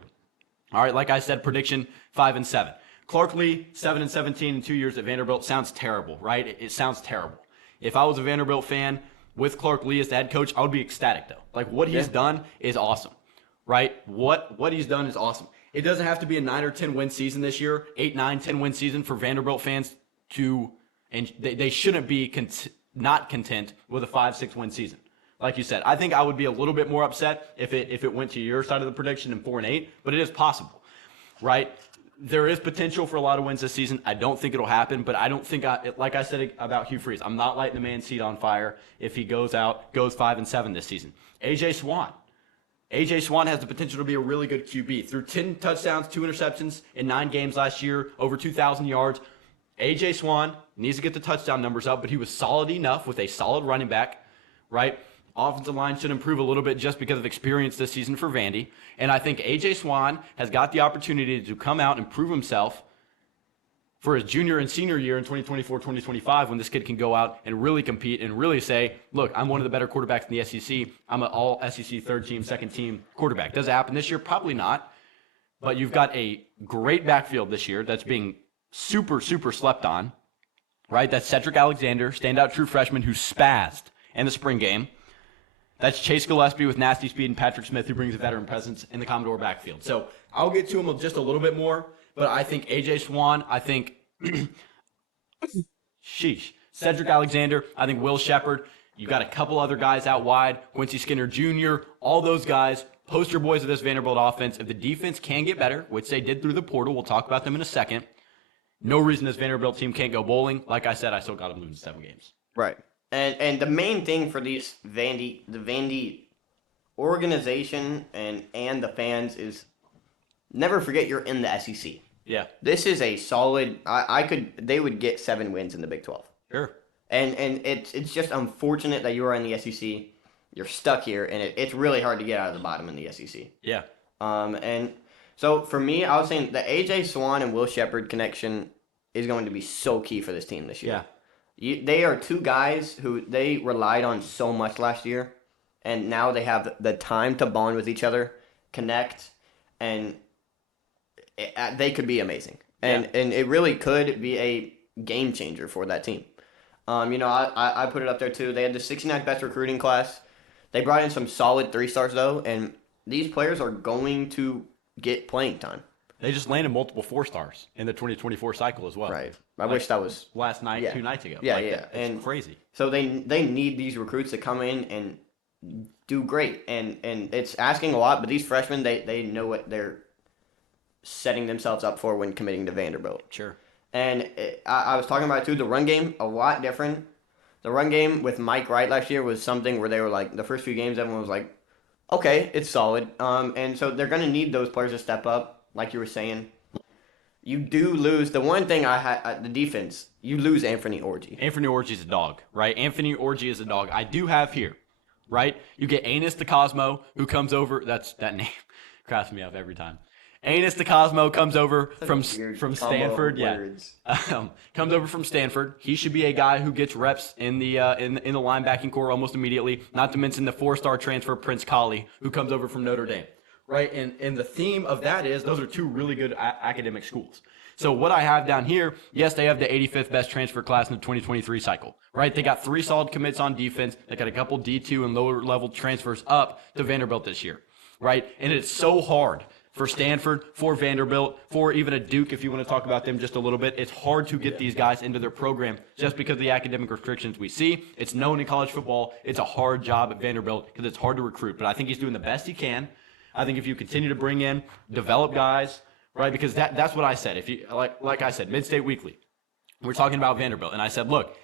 All right, like I said, prediction 5-7. Clark Lee, 7-17 in 2 years at Vanderbilt sounds terrible, right? It sounds terrible. If I was a Vanderbilt fan with Clark Lee as the head coach, I would be ecstatic though. Like what he's done is awesome, right? What he's done is awesome. It doesn't have to be a 9 or 10 win season this year, 8, 9, 10 win season for Vanderbilt fans and they shouldn't be not content with a 5, 6 win season. Like you said, I think I would be a little bit more upset if it went to your side of the prediction in 4-8, but it is possible, right? There is potential for a lot of wins this season. I don't think it'll happen, but I don't think like I said about Hugh Freeze, I'm not lighting the man's seat on fire if he goes 5-7 this season. AJ Swann has the potential to be a really good QB. Threw 10 touchdowns, 2 interceptions in 9 games last year, over 2,000 yards. AJ Swann needs to get the touchdown numbers up, but he was solid enough with a solid running back, right? Offensive line should improve a little bit just because of experience this season for Vandy. And I think A.J. Swann has got the opportunity to come out and prove himself for his junior and senior year in 2024, 2025 when this kid can go out and really compete and really say, look, I'm one of the better quarterbacks in the SEC. I'm an all SEC third team, second team quarterback. Does it happen this year? Probably not. But you've got a great backfield this year that's being super, super slept on, right? That's Cedric Alexander, standout true freshman who spazzed in the spring game. That's Chase Gillespie with nasty speed and Patrick Smith, who brings a veteran presence in the Commodore backfield. So I'll get to him just a little bit more, but I think A.J. Swann, I think Cedric Alexander, I think Will Shepherd. You got a couple other guys out wide, Quincy Skinner Jr., all those guys, poster boys of this Vanderbilt offense. If the defense can get better, which they did through the portal, we'll talk about them in a second, no reason this Vanderbilt team can't go bowling. Like I said, I still got them losing 7 games. Right. And the main thing for the Vandy organization and the fans is never forget you're in the SEC. Yeah. This is a solid. They would get 7 wins in the Big 12. Sure. And it's just unfortunate that you are in the SEC. You're stuck here, and it's really hard to get out of the bottom in the SEC. Yeah. And so for me, I was saying the AJ Swann and Will Shepherd connection is going to be so key for this team this year. Yeah. They are 2 guys who they relied on so much last year, and now they have the time to bond with each other, connect, and they could be amazing. And it really could be a game changer for that team. I put it up there too. They had the 69th best recruiting class. They brought in some solid 3-stars though, and these players are going to get playing time. They just landed multiple 4-stars in the 2024 cycle as well. Right. I wish that was last night, 2 nights ago. Yeah, It's and crazy. So they need these recruits to come in and do great, and it's asking a lot. But these freshmen, they know what they're setting themselves up for when committing to Vanderbilt. Sure. And I was talking about it too. The run game a lot different. The run game with Mike Wright last year was something where they were like the first few games, everyone was like, okay, it's solid. And so they're gonna need those players to step up. Like you were saying, you do lose. The one thing the defense, you lose Anthony Orji. Anthony Orji's a dog, right? Anthony Orji is a dog. I do have here, right? You get Anis DeCosmo, who comes over. That name cracks me up every time. Anis DeCosmo comes over from Stanford. Comes over from Stanford. He should be a guy who gets reps in the linebacking core almost immediately. Not to mention the 4-star transfer Prince Collie, who comes over from Notre Dame. Right, and the theme of that is those are 2 really good academic schools. So what I have down here, yes, they have the 85th best transfer class in the 2023 cycle. Right, they got 3 solid commits on defense. They got a couple D2 and lower level transfers up to Vanderbilt this year. Right, and it's so hard for Stanford, for Vanderbilt, for even a Duke, if you want to talk about them just a little bit. It's hard to get these guys into their program just because of the academic restrictions we see. It's known in college football. It's a hard job at Vanderbilt because it's hard to recruit. But I think he's doing the best he can. I think if you continue to bring in, develop guys, right? Because that's what I said. If you like I said, Mid-State Weekly, we're talking about Vanderbilt, and I said, look,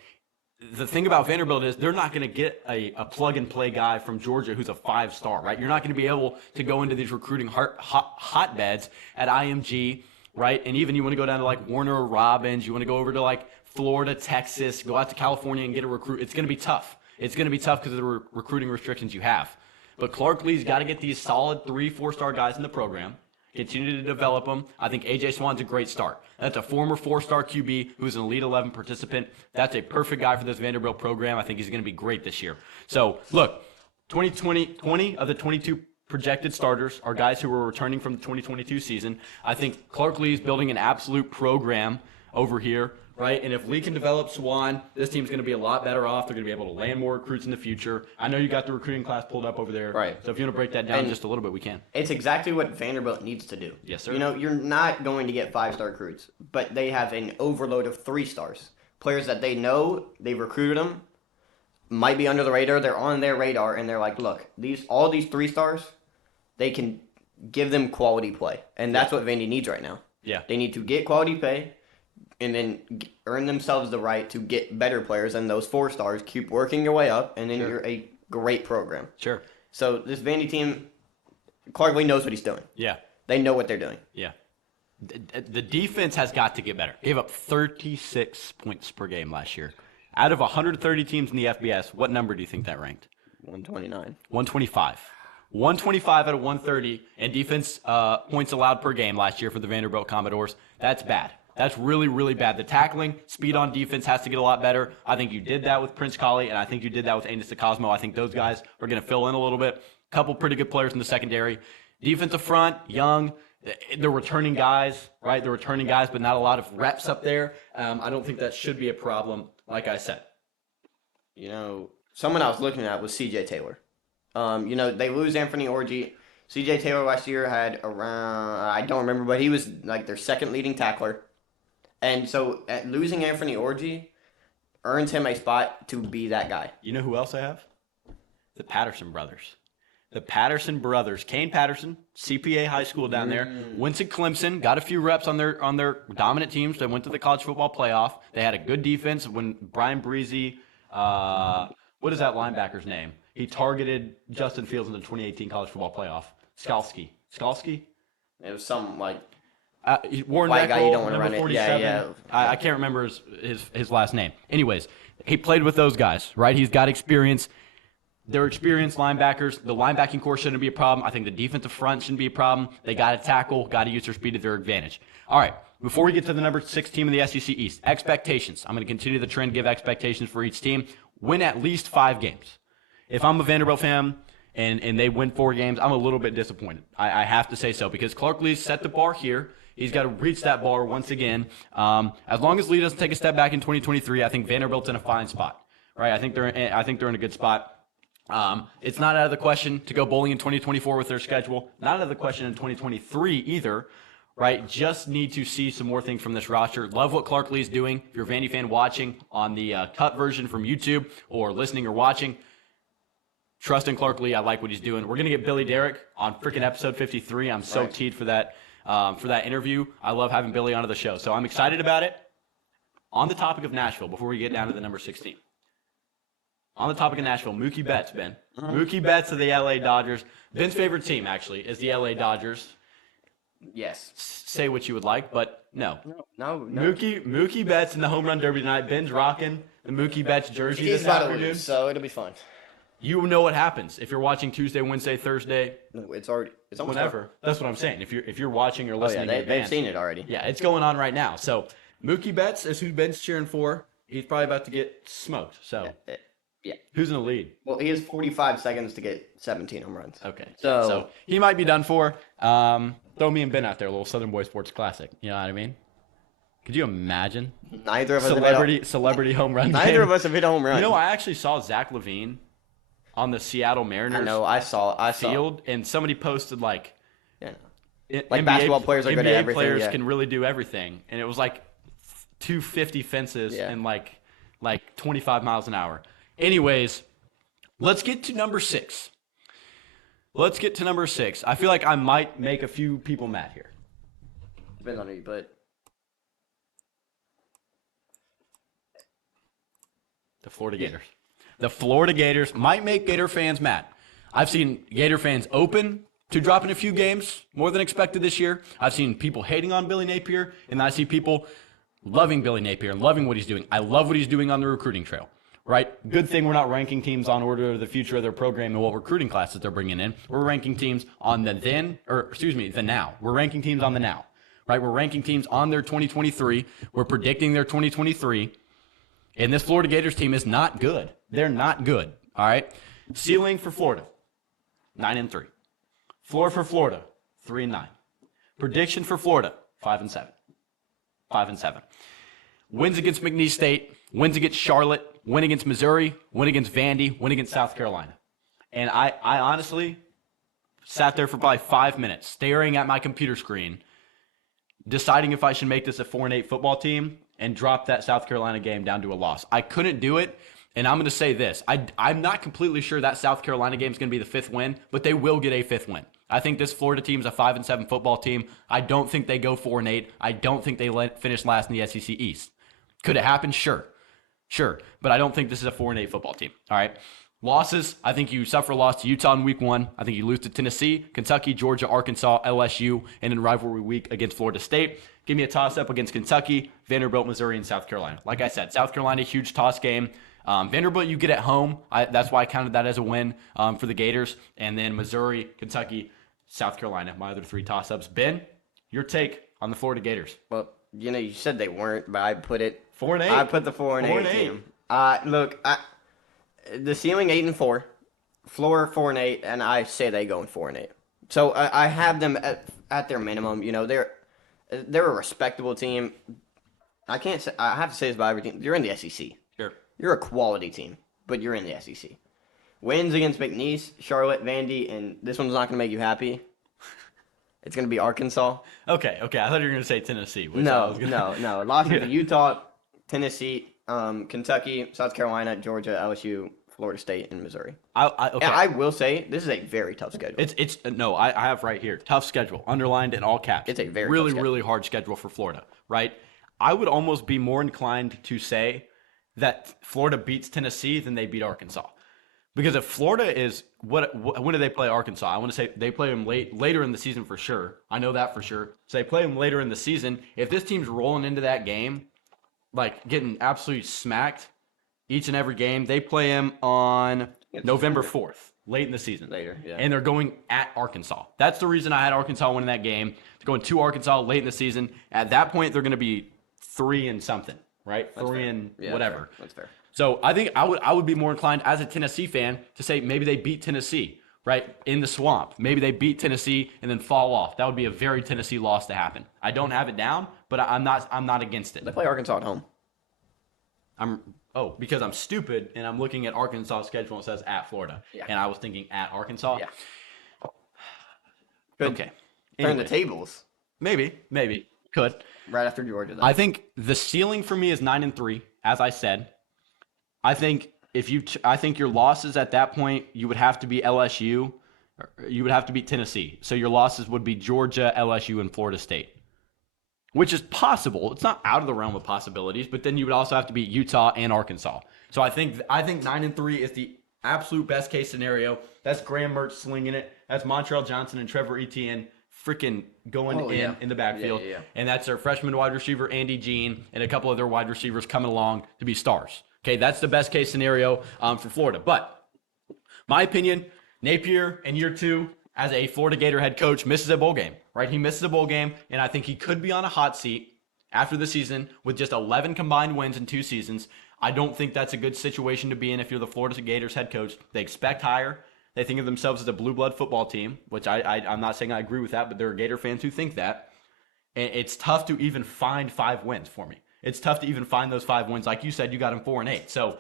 the thing about Vanderbilt is they're not going to get a plug-and-play guy from Georgia who's a 5-star, right? You're not going to be able to go into these recruiting hotbeds at IMG, right? And even you want to go down to like Warner or Robins, you want to go over to like Florida, Texas, go out to California and get a recruit. It's going to be tough. It's going to be tough because of the recruiting restrictions you have. But Clark Lea's got to get these solid 3-4-star guys in the program. Continue to develop them. I think A.J. Swan's a great start. That's a former 4-star QB who's an Elite 11 participant. That's a perfect guy for this Vanderbilt program. I think he's going to be great this year. So, look, 20 of the 22 projected starters are guys who were returning from the 2022 season. I think Clark Lea's building an absolute program over here, right? And if Lee can develop Swan, this team's going to be a lot better off. They're going to be able to land more recruits in the future. I know you got the recruiting class pulled up over there. Right. So if you want to break that down just a little bit, we can. It's exactly what Vanderbilt needs to do. Yes, sir. You know, you're not going to get 5-star recruits, but they have an overload of 3-stars. Players that they know, they've recruited them, might be under the radar, they're on their radar, and they're like, look, all these 3-stars, they can give them quality play. And that's what Vandy needs right now. Yeah. They need to get quality play and then earn themselves the right to get better players, and those 4-stars keep working your way up, and then you're a great program. Sure. So this Vandy team, Clark Lee knows what he's doing. Yeah. They know what they're doing. Yeah. The defense has got to get better. Gave up 36 points per game last year. Out of 130 teams in the FBS, what number do you think that ranked? 129. 125. 125 out of 130 in defense points allowed per game last year for the Vanderbilt Commodores. That's bad. That's really, really bad. The tackling, speed on defense has to get a lot better. I think you did that with Prince Colley, and I think you did that with Anis Cosmo. I think those guys are going to fill in a little bit. Couple pretty good players in the secondary. Defensive front, young. They're returning guys, right? They're returning guys, but not a lot of reps up there. I don't think that should be a problem, like I said. You know, someone I was looking at was C.J. Taylor. You know, they lose Anthony Orji. C.J. Taylor last year had around, I don't remember, but he was like their second leading tackler. And so losing Anthony Orji earns him a spot to be that guy. You know who else I have? The Patterson brothers. The Patterson brothers. Kane Patterson, CPA high school down there. Went to Clemson, got a few reps on their dominant teams. They went to the college football playoff. They had a good defense when Brian Breezy, what is that linebacker's name? He targeted Justin Fields in the 2018 college football playoff. Skalski. It was something like Warren white guy, you don't want to number run it. 47. Yeah. I can't remember his last name. Anyways, he played with those guys, right? He's got experience. They're experienced linebackers. The linebacking core shouldn't be a problem. I think the defensive front shouldn't be a problem. They got to tackle, got to use their speed to their advantage. All right, before we get to the number 6 team in the SEC East, expectations. I'm going to continue the trend, give expectations for each team. Win at least 5 games. If I'm a Vanderbilt fan and they win 4 games, I'm a little bit disappointed. I have to say so because Clark Lee set the bar here. He's got to reach that bar once again. As long as Lee doesn't take a step back in 2023, I think Vanderbilt's in a fine spot. Right? I think they're in a good spot. It's not out of the question to go bowling in 2024 with their schedule. Not out of the question in 2023 either. Right? Just need to see some more things from this roster. Love what Clark Lee's doing. If you're a Vandy fan watching on the cut version from YouTube or listening or watching, trust in Clark Lee. I like what he's doing. We're gonna get Billy Derrick on freaking episode 53. I'm so teed for that interview. I love having Billy onto the show, so I'm excited about it. On the topic of Nashville, before we get down to the number 16. On the topic of Nashville, Mookie Betts, Ben. Mookie Betts of the LA Dodgers. Ben's favorite team, actually, is the LA Dodgers. yes. Say what you would like, but no. No. Mookie Betts in the home run derby tonight. Ben's rocking the Mookie Betts jersey He's this about to afternoon. lose, so it'll be fun. You know what happens if you're watching Tuesday, Wednesday, Thursday, No, it's almost whenever. That's what I'm saying. If you're watching or Oh listening, yeah, in they've advance, seen it already. yeah, it's going on right now. So Mookie Betts is who Ben's cheering for. He's probably about to get smoked. So Yeah. who's in the lead? Well, he has 45 seconds to get 17 home runs. Okay. So he might be done for. Throw me and Ben out there, a little Southern Boy Sports Classic. You know what I mean? Could you imagine neither of us celebrity home run? neither game? of us have hit a home run. You know, I actually saw Zach LaVine on the Seattle Mariners I know. I saw. field, and somebody posted like, Yeah. NBA, basketball players are good at NBA everything, players yeah. can really do everything, and it was like 250 fences Yeah. and like 25 miles an hour. Anyways, let's get to number 6. Let's get to number 6. I feel like I might make a few people mad here. Depends on who you put. The Florida Gators. The Florida Gators might make Gator fans mad. I've seen Gator fans open to dropping a few games more than expected this year. I've seen people hating on Billy Napier, and I see people loving Billy Napier and loving what he's doing. I love what he's doing on the recruiting trail, right? Good thing we're not ranking teams on order of the future of their program and what recruiting classes they're bringing in. We're ranking teams on the now. We're ranking teams on the now, right? We're ranking teams on their 2023. We're predicting their 2023. And this Florida Gators team is not good. They're not good, all right? Ceiling for Florida, 9-3. Floor for Florida, 3-9. Prediction for Florida, 5-7. 5-7. Wins against McNeese State, wins against Charlotte, win against Missouri, win against Vandy, win against South Carolina. And I honestly sat there for probably 5 minutes staring at my computer screen, deciding if I should make this a 4-8 football team and drop that South Carolina game down to a loss. I couldn't do it, and I'm going to say this. I'm not completely sure that South Carolina game is going to be the 5th win, but they will get a 5th win. I think this Florida team is a 5-7 football team. I don't think they go 4-8. I don't think they finish last in the SEC East. Could it happen? Sure. But I don't think this is a 4-8 football team. All right. Losses, I think you suffer a loss to Utah in week 1. I think you lose to Tennessee, Kentucky, Georgia, Arkansas, LSU, and in rivalry week against Florida State. Give me a toss-up against Kentucky, Vanderbilt, Missouri, and South Carolina. Like I said, South Carolina, huge toss game. Vanderbilt, you get at home. That's why I counted that as a win for the Gators. And then Missouri, Kentucky, South Carolina, my other 3 toss-ups. Ben, your take on the Florida Gators. Well, you said they weren't, but I put it 4-8. I put the 4-8 team. Look, the ceiling 8-4, floor 4-8, and I say they going 4-8. So I have them at their minimum. They're a respectable team. I have to say this about every team. You're in the SEC. Sure. You're a quality team, but you're in the SEC. Wins against McNeese, Charlotte, Vandy, and this one's not going to make you happy. It's going to be Arkansas. Okay. I thought you were going to say Tennessee. No. Losses to Utah, Tennessee, Kentucky, South Carolina, Georgia, LSU, Florida State, and Missouri. Okay. And I will say this is a very tough schedule. I have right here, tough schedule, underlined in all caps. It's a very really, tough schedule. really hard schedule for Florida, right? I would almost be more inclined to say that Florida beats Tennessee than they beat Arkansas. Because if Florida is when do they play Arkansas? I want to say they play them later in the season for sure. I know that for sure. So they play them later in the season. If this team's rolling into that game, like getting absolutely smacked each and every game, they play them on November 4th, late in the season. Later, yeah. And they're going at Arkansas. That's the reason I had Arkansas winning that game. They're going to Arkansas late in the season. At that point, they're going to be 3 and something, right? That's 3 fair. and Yeah, whatever. That's fair. So I think I would be more inclined as a Tennessee fan to say maybe they beat Tennessee, right, in the swamp. Maybe they beat Tennessee and then fall off. That would be a very Tennessee loss to happen. I don't have it down, but I'm not against it. They play Arkansas at home. Because I'm stupid and I'm looking at Arkansas' schedule and it says at Florida. Yeah. And I was thinking at Arkansas. Yeah. Okay. Turn Anyway, the tables maybe. Could. right after Georgia. Though. I think the ceiling for me is 9-3, as I said. I think I think your losses at that point, you would have to be LSU, or you would have to beat Tennessee. So your losses would be Georgia, LSU, and Florida State, which is possible. It's not out of the realm of possibilities, but then you would also have to beat Utah and Arkansas. So I think 9-3 is the absolute best case scenario. That's Graham Mertz slinging it. That's Montreal Johnson and Trevor Etienne freaking going in the backfield. Yeah. And that's their freshman wide receiver, Andy Jean, and a couple of their wide receivers coming along to be stars. Okay, that's the best case scenario for Florida. But my opinion, Napier in year 2 as a Florida Gator head coach misses a bowl game, right? He misses a bowl game, and I think he could be on a hot seat after the season with just 11 combined wins in 2 seasons. I don't think that's a good situation to be in if you're the Florida Gators head coach. They expect higher. They think of themselves as a blue blood football team, which I'm not saying I agree with that, but there are Gator fans who think that. And it's tough to even find 5 wins for me. It's tough to even find those 5 wins. Like you said, you got them 4-8. So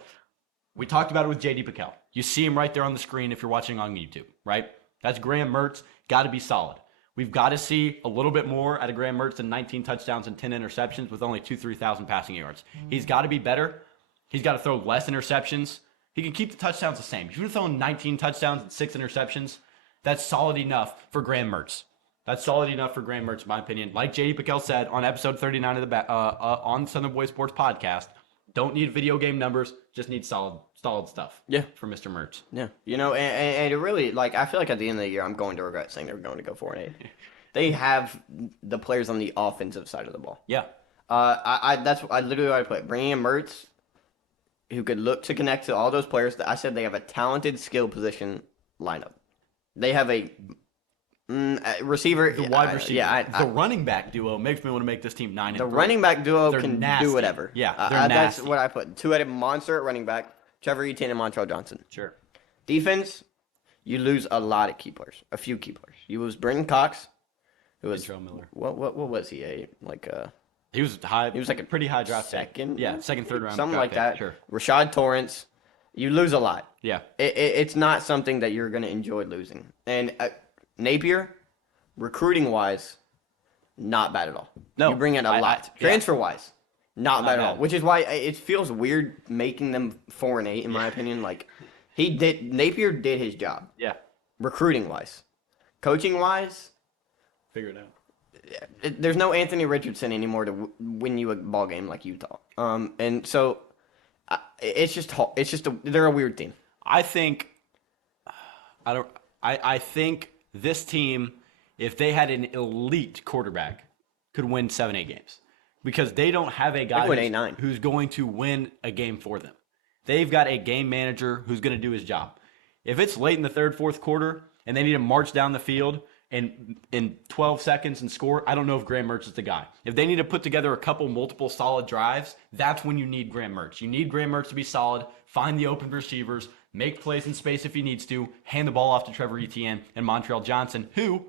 we talked about it with J.D. Pickell. You see him right there on the screen if you're watching on YouTube, right? That's Graham Mertz. Got to be solid. We've got to see a little bit more out of Graham Mertz than 19 touchdowns and 10 interceptions with only 3,000 passing yards. He's got to be better. He's got to throw less interceptions. He can keep the touchdowns the same. If you're throwing 19 touchdowns and 6 interceptions, That's solid enough for Graham Mertz. That's solid enough for Graham Mertz, in my opinion. Like JD Pickell said on episode 39 of the on Southern Boy Sports podcast, don't need video game numbers, just need solid stuff. Yeah. For Mr. Mertz. Yeah, and it really, like, I feel like at the end of the year, I'm going to regret saying they're going to go 4-8. They have the players on the offensive side of the ball. Yeah. I literally what I put. Bringing in Mertz, who could look to connect to all those players. I said they have a talented skill position lineup. They have a receiver. The wide receiver. Yeah, the running back duo makes me want to make this team 9-3. The running back duo They're can nasty. do whatever. Yeah, they're that's nasty. what I put. Two-headed monster at running back. Trevor Etienne and Montrell Johnson. Sure. Defense, you lose a lot of key players. A few key players. You lose Brenton Cox, who was Ventrell Miller. what was he? He was high. He was like a pretty high draft pick. second? Yeah, second, third round. Something draft like that. pick. Sure. Rashad Torrance. You lose a lot. Yeah. It's not something that you're going to enjoy losing. And Napier, recruiting wise, not bad at all. No, you bring in a lot. yeah. Transfer wise, not bad at all. bad. Which is why it feels weird making them 4-8 in my opinion. Like Napier did his job Yeah. recruiting wise, coaching wise. Figure it out. There's no Anthony Richardson anymore to win you a ball game like Utah. And so it's just they're a weird team. I think I think this team, if they had an elite quarterback, could win 7-8 games. Because they don't have a guy win 8-9. who's going to win a game for them. They've got a game manager who's going to do his job. If it's late in the third, fourth quarter, and they need to march down the field in 12 seconds and score, I don't know if Graham Mertz is the guy. If they need to put together a couple multiple solid drives, that's when you need Graham Mertz. You need Graham Mertz to be solid, find the open receivers, make plays in space if he needs to, hand the ball off to Trevor Etienne and Montrell Johnson, who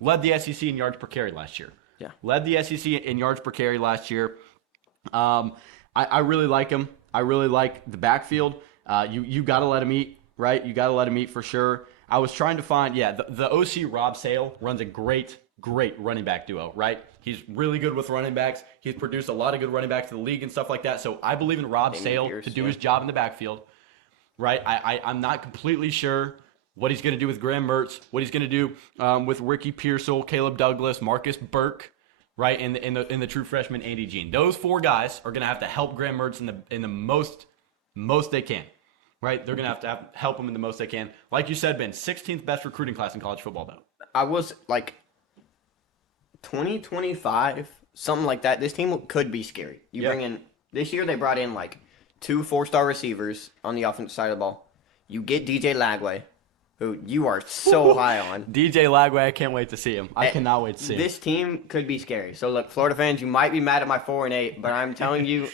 led the SEC in yards per carry last year. Yeah. Led the SEC in yards per carry last year. I really like him. I really like the backfield. You got to let him eat, right? You got to let him eat for sure. I was trying to find, the OC Rob Sale runs a great running back duo, right? He's really good with running backs. He's produced a lot of good running backs to the league and stuff like that. So I believe in Rob Sale Pierce, to do his job in the backfield, right? I'm not completely sure what he's going to do with Graham Mertz, what he's going to do with Ricky Pearsall, Caleb Douglas, Marcus Burke, right? In the true freshman Andy Jean. Those four guys are going to have to help Graham Mertz in the most they can. Right, they're gonna have to help him in the most they can. Like you said, Ben, 16th best recruiting class in college football, though. I was like 2025, something like that. This team could be scary. You bring in this year. They brought in like 2 4-star receivers on the offensive side of the ball. You get DJ Lagway, who you are so high on. DJ Lagway, I can't wait to see him. I cannot wait to see him. This team could be scary. So look, Florida fans, you might be mad at my 4-8, but I'm telling you.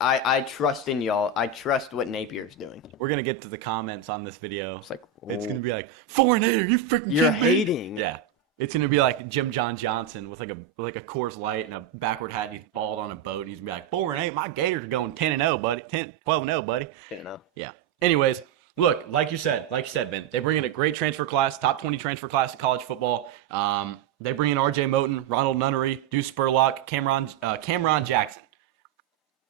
I trust in y'all. I trust what Napier's doing. We're gonna get to the comments on this video. It's like, It's gonna be like 4-8. Are you freaking you're kidding me? hating. Yeah. It's gonna be like Jim John Johnson with like a Coors Light and a backward hat, and he's bald on a boat. And he's gonna be like 4-8. My Gators are going 10-0, buddy. 12-0, buddy. Didn't know. Yeah. Anyways, look, like you said, Ben, they bring in a great transfer class, top 20 transfer class in college football. They bring in R.J. Moten, Ronald Nunnery, Deuce Spurlock, Cameron Jackson.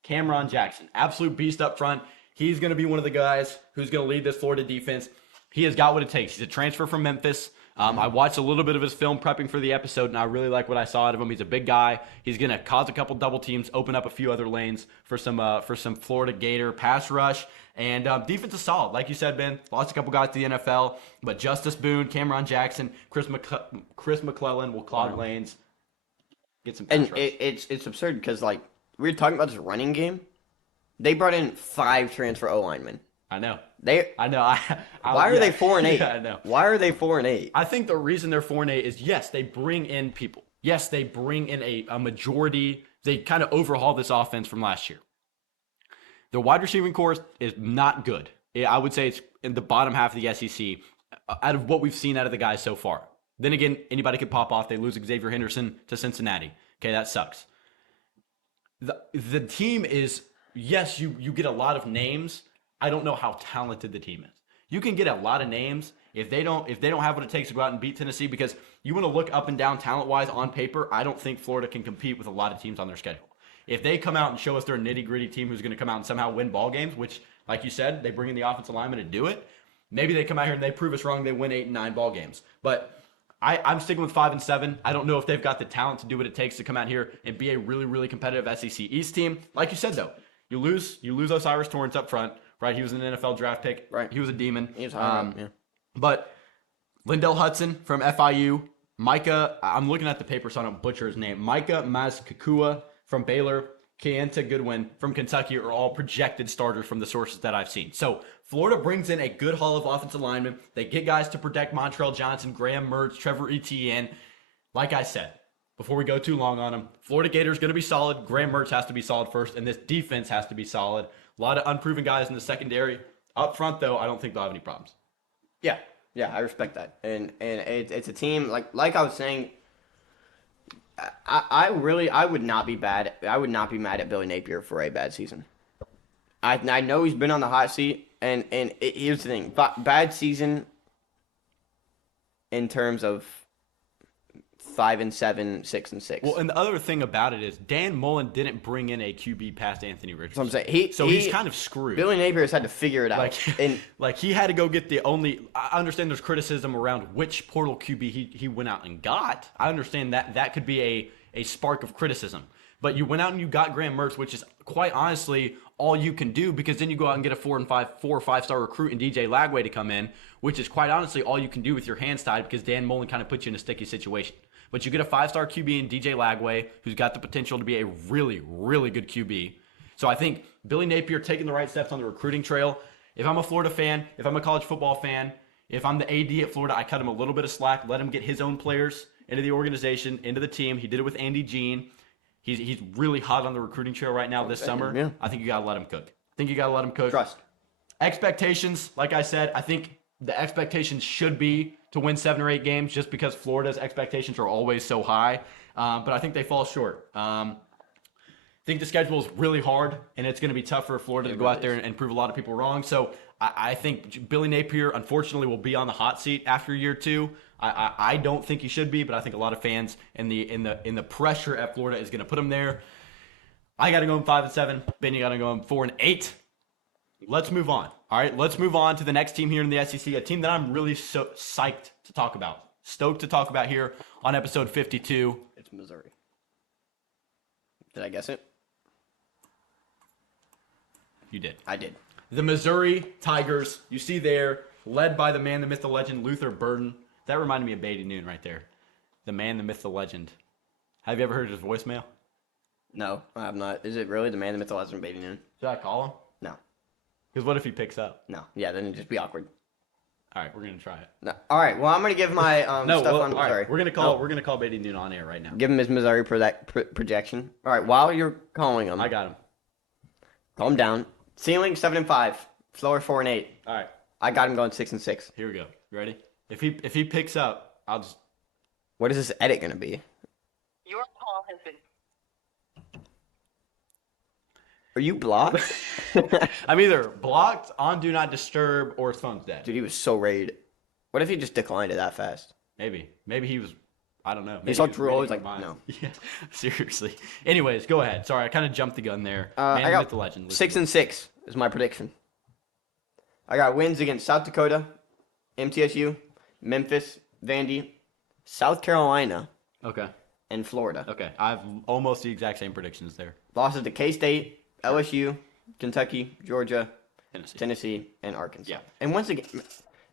Cameron Jackson, absolute beast up front. He's going to be one of the guys who's going to lead this Florida defense. He has got what it takes. He's a transfer from Memphis. I watched a little bit of his film prepping for the episode, and I really like what I saw out of him. He's a big guy. He's going to cause a couple double teams, open up a few other lanes for some Florida Gator pass rush. And defense is solid. Like you said, Ben, lost a couple guys to the NFL, but Justice Boone, Cameron Jackson, Chris McClellan will clog lanes, get some pass And rush. it's absurd because, like, we were talking about this running game. They brought in 5 transfer O-linemen. I know. I know. Why are they 4-8? Yeah, I know. Why are they 4-8? I think the reason they're 4-8 is, yes, they bring in people. Yes, they bring in a majority. They kind of overhaul this offense from last year. The wide receiving corps is not good. I would say it's in the bottom half of the SEC out of what we've seen out of the guys so far. Then again, anybody could pop off. They lose Xavier Henderson to Cincinnati. Okay, that sucks. The team is, yes, you get a lot of names. I don't know how talented the team is. You can get a lot of names if they don't have what it takes to go out and beat Tennessee, because you want to look up and down talent-wise on paper, I don't think Florida can compete with a lot of teams on their schedule. If they come out and show us they're a nitty-gritty team who's going to come out and somehow win ball games, which, like you said, they bring in the offensive lineman to do it, Maybe they come out here and they prove us wrong. They win 8 and 9 ball games. But I'm sticking with 5 and 7. I don't know if they've got the talent to do what it takes to come out here and be a really, really competitive SEC East team. Like you said, though, you lose Osiris Torrance up front, right? He was an NFL draft pick. Right. He was a demon. He was high up, yeah. But Lindell Hudson from FIU, Micah, I'm looking at the paper so I don't butcher his name. Micah Mazkakua from Baylor, Keanta Goodwin from Kentucky are all projected starters from the sources that I've seen. So Florida brings in a good haul of offensive linemen. They get guys to protect Montrell Johnson, Graham Mertz, Trevor Etienne. Like I said, before we go too long on them, Florida Gators going to be solid. Graham Mertz has to be solid first, and this defense has to be solid. A lot of unproven guys in the secondary. Up front, though, I don't think they'll have any problems. Yeah, I respect that, and it's a team like I was saying. I would not be bad. I would not be mad at Billy Napier for a bad season. I know he's been on the hot seat, and here's the thing: bad season in terms of 5 and 7, 6 and 6. Well, and the other thing about it is Dan Mullen didn't bring in a QB past Anthony Richardson. So I'm saying he's kind of screwed. Billy Napier has had to figure it out. Like he had to go get the only. I understand there's criticism around which portal QB he went out and got. I understand that could be a spark of criticism. But you went out and you got Graham Mertz, which is quite honestly all you can do, because then you go out and get a 4 or 5 star recruit in DJ Lagway to come in, which is quite honestly all you can do with your hands tied, because Dan Mullen kind of puts you in a sticky situation. But you get a 5-star QB in DJ Lagway, who's got the potential to be a really, really good QB. So I think Billy Napier taking the right steps on the recruiting trail. If I'm a Florida fan, if I'm a college football fan, if I'm the AD at Florida, I cut him a little bit of slack, let him get his own players into the organization, into the team. He did it with Andy Jean. He's really hot on the recruiting trail right now this summer. Yeah. I think you got to let him cook. Trust. Expectations, like I said, I think the expectations should be to win 7 or 8 games, just because Florida's expectations are always so high. But I think they fall short. I think the schedule is really hard, and it's going to be tough for Florida to go out there and prove a lot of people wrong. So I think Billy Napier, unfortunately, will be on the hot seat after year 2. I don't think he should be, but I think a lot of fans in the pressure at Florida is going to put him there. I got to go in 5 and 7. Ben, you got to go in 4 and 8. Let's move on. All right, let's move on to the next team here in the SEC, a team that I'm really so psyched to talk about. Stoked to talk about here on episode 52. It's Missouri. Did I guess it? You did. I did. The Missouri Tigers, you see there, led by the man, the myth, the legend, Luther Burden. That reminded me of Beatty Noon right there. The man, the myth, the legend. Have you ever heard his voicemail? No, I have not. Is it really the man, the myth, the legend, Baby Noon? Should I call him? No. Because what if he picks up? No. Yeah, then it'd just be awkward. All right, we're gonna try it. No. All right. Well, I'm gonna give my stuff on all Missouri. right, we're gonna call Beatty Noon on air right now. Give him his Missouri projection. All right. While you're calling him, I got him. calm down. Ceiling 7 and 5. Floor 4 and 8. All right, I got him going 6 and 6. here we go. You ready? If he picks up, I'll just. What is this edit gonna be? Your call has been. Are you blocked? I'm either blocked, on Do Not Disturb, or his phone's dead. Dude, he was so raid. What if he just declined it that fast? Maybe he was. I don't know. He saw was Drew always reading like, my mind. no. Yeah, seriously. Anyways, go ahead. Sorry, I kind of jumped the gun there. Man, I got the legend. 6 and 6 is my prediction. I got wins against South Dakota, MTSU, Memphis, Vandy, South Carolina, Okay. and Florida. Okay. I have almost the exact same predictions there. Losses to K-State, LSU, Kentucky, Georgia, Tennessee. and Arkansas. Yeah. And once again,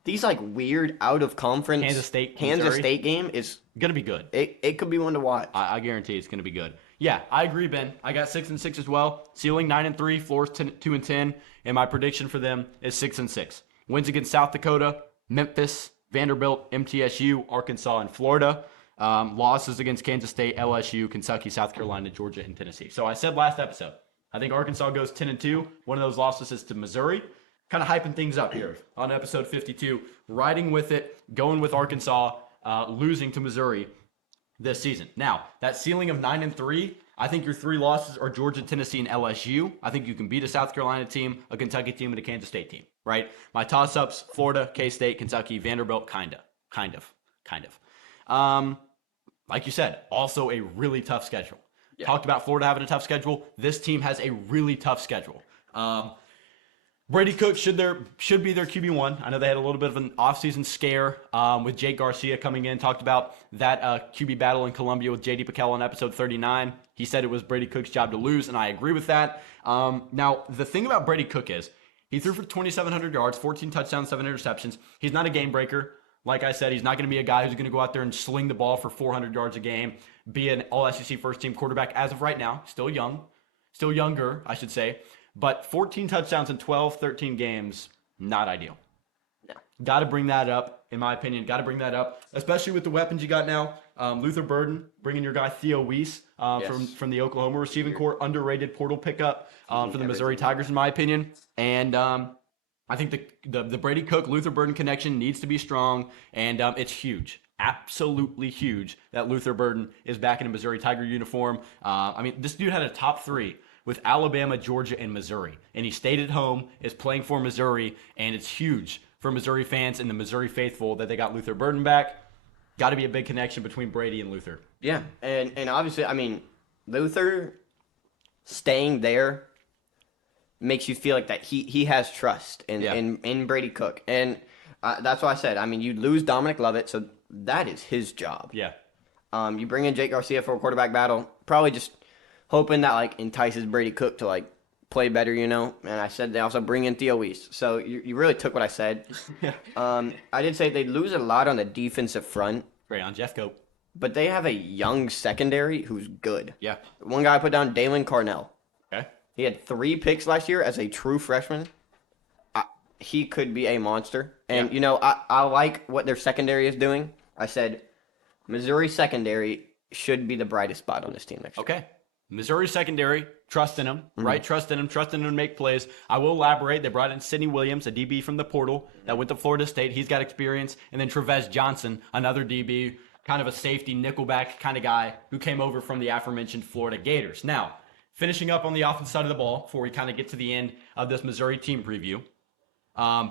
these like weird out of conference Kansas State, Kansas Missouri. State game is Gonna be good. it could be one to watch. I guarantee it's gonna be good. Yeah, I agree, Ben. I got 6 and 6 as well. Ceiling 9 and 3, floors 2 and 10, and my prediction for them is 6 and 6. Wins against South Dakota, Memphis, Vanderbilt, MTSU, Arkansas, and Florida. Losses against Kansas State, LSU, Kentucky, South Carolina, Georgia, and Tennessee. So I said last episode, I think Arkansas goes 10 and 2. One of those losses is to Missouri. Kind of hyping things up here on episode 52. Riding with it, going with Arkansas, losing to Missouri this season. Now, that ceiling of 9 and 3, I think your 3 losses are Georgia, Tennessee, and LSU. I think you can beat a South Carolina team, a Kentucky team, and a Kansas State team, right? My toss-ups, Florida, K-State, Kentucky, Vanderbilt, kind of. Like you said, also a really tough schedule. Yeah. Talked about Florida having a tough schedule. This team has a really tough schedule. Brady Cook should be their QB1. I know they had a little bit of an offseason scare with Jake Garcia coming in. Talked about that QB battle in Columbia with JD PicKell on episode 39. He said it was Brady Cook's job to lose, and I agree with that. Now, the thing about Brady Cook is he threw for 2,700 yards, 14 touchdowns, 7 interceptions. He's not a game breaker. Like I said, he's not going to be a guy who's going to go out there and sling the ball for 400 yards a game, be an all-SEC first-team quarterback as of right now. Still younger, I should say. But 14 touchdowns in 12, 13 games, not ideal. No. Got to bring that up, in my opinion. Got to bring that up, especially with the weapons you got now. Luther Burden, bringing your guy Theo Weiss from the Oklahoma receiving corps, underrated portal pickup for the Missouri Tigers, in my opinion. And I think the Brady Cook Luther Burden connection needs to be strong, and it's huge. Absolutely huge that Luther Burden is back in a Missouri Tiger uniform. I mean, this dude had a top 3 with Alabama, Georgia, and Missouri. And he stayed at home, is playing for Missouri, and it's huge for Missouri fans and the Missouri faithful that they got Luther Burden back. Got to be a big connection between Brady and Luther. Yeah, and obviously, I mean, Luther staying there makes you feel like that he has trust in Brady Cook. And that's why I said, I mean, you lose Dominic Lovett, so that is his job. Yeah. You bring in Jake Garcia for a quarterback battle, probably just hoping that like entices Brady Cook to like play better, you know. And I said they also bring in Theo Weiss. So you really took what I said. I did say they lose a lot on the defensive front. Great on Jeffcoat. But they have a young secondary who's good. Yeah. One guy I put down, Dalen Carnell. Okay. He had 3 picks last year as a true freshman. He could be a monster. And, you know, I like what their secondary is doing. I said Missouri secondary should be the brightest spot on this team next year. Okay. Missouri secondary, trust in him, right? Trust in him to make plays. I will elaborate. They brought in Sidney Williams, a DB from the portal that went to Florida State. He's got experience. And then Trevez Johnson, another DB, kind of a safety nickelback kind of guy who came over from the aforementioned Florida Gators. Now, finishing up on the offensive side of the ball before we kind of get to the end of this Missouri team preview.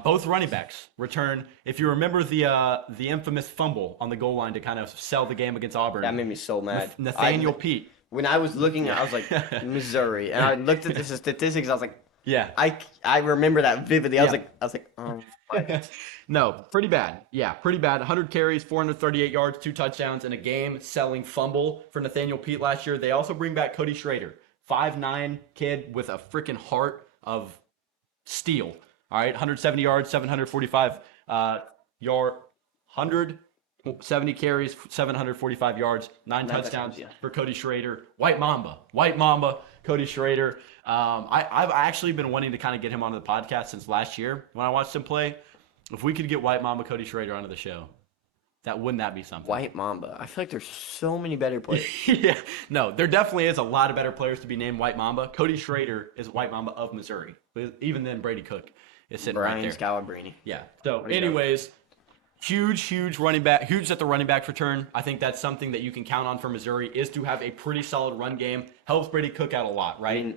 Both running backs return. If you remember the infamous fumble on the goal line to kind of sell the game against Auburn. That made me so mad. Nathaniel Pete. When I was looking, I was like, Missouri. And I looked at the statistics. I was like, Yeah. I remember that vividly. I was like, oh. No, pretty bad. Yeah, pretty bad. 100 carries, 438 yards, 2 touchdowns, and a game-selling fumble for Nathaniel Pete last year. They also bring back Cody Schrader, 5'9" kid with a freaking heart of steel. All right, 170 yards, 745 yard, 170 carries, 745 yards, 9 touchdowns for Cody Schrader. White Mamba, Cody Schrader. I've actually been wanting to kind of get him onto the podcast since last year when I watched him play. If we could get White Mamba Cody Schrader onto the show, wouldn't that be something? White Mamba. I feel like there's so many better players. Yeah, no, there definitely is a lot of better players to be named White Mamba. Cody Schrader is White Mamba of Missouri. Even then, Brady Cook is sitting right there. Brian Scalabrine. Yeah. So, anyways, huge running back, huge at the running back return. I think that's something that you can count on for Missouri is to have a pretty solid run game. Helps Brady Cook out a lot, right? I mean,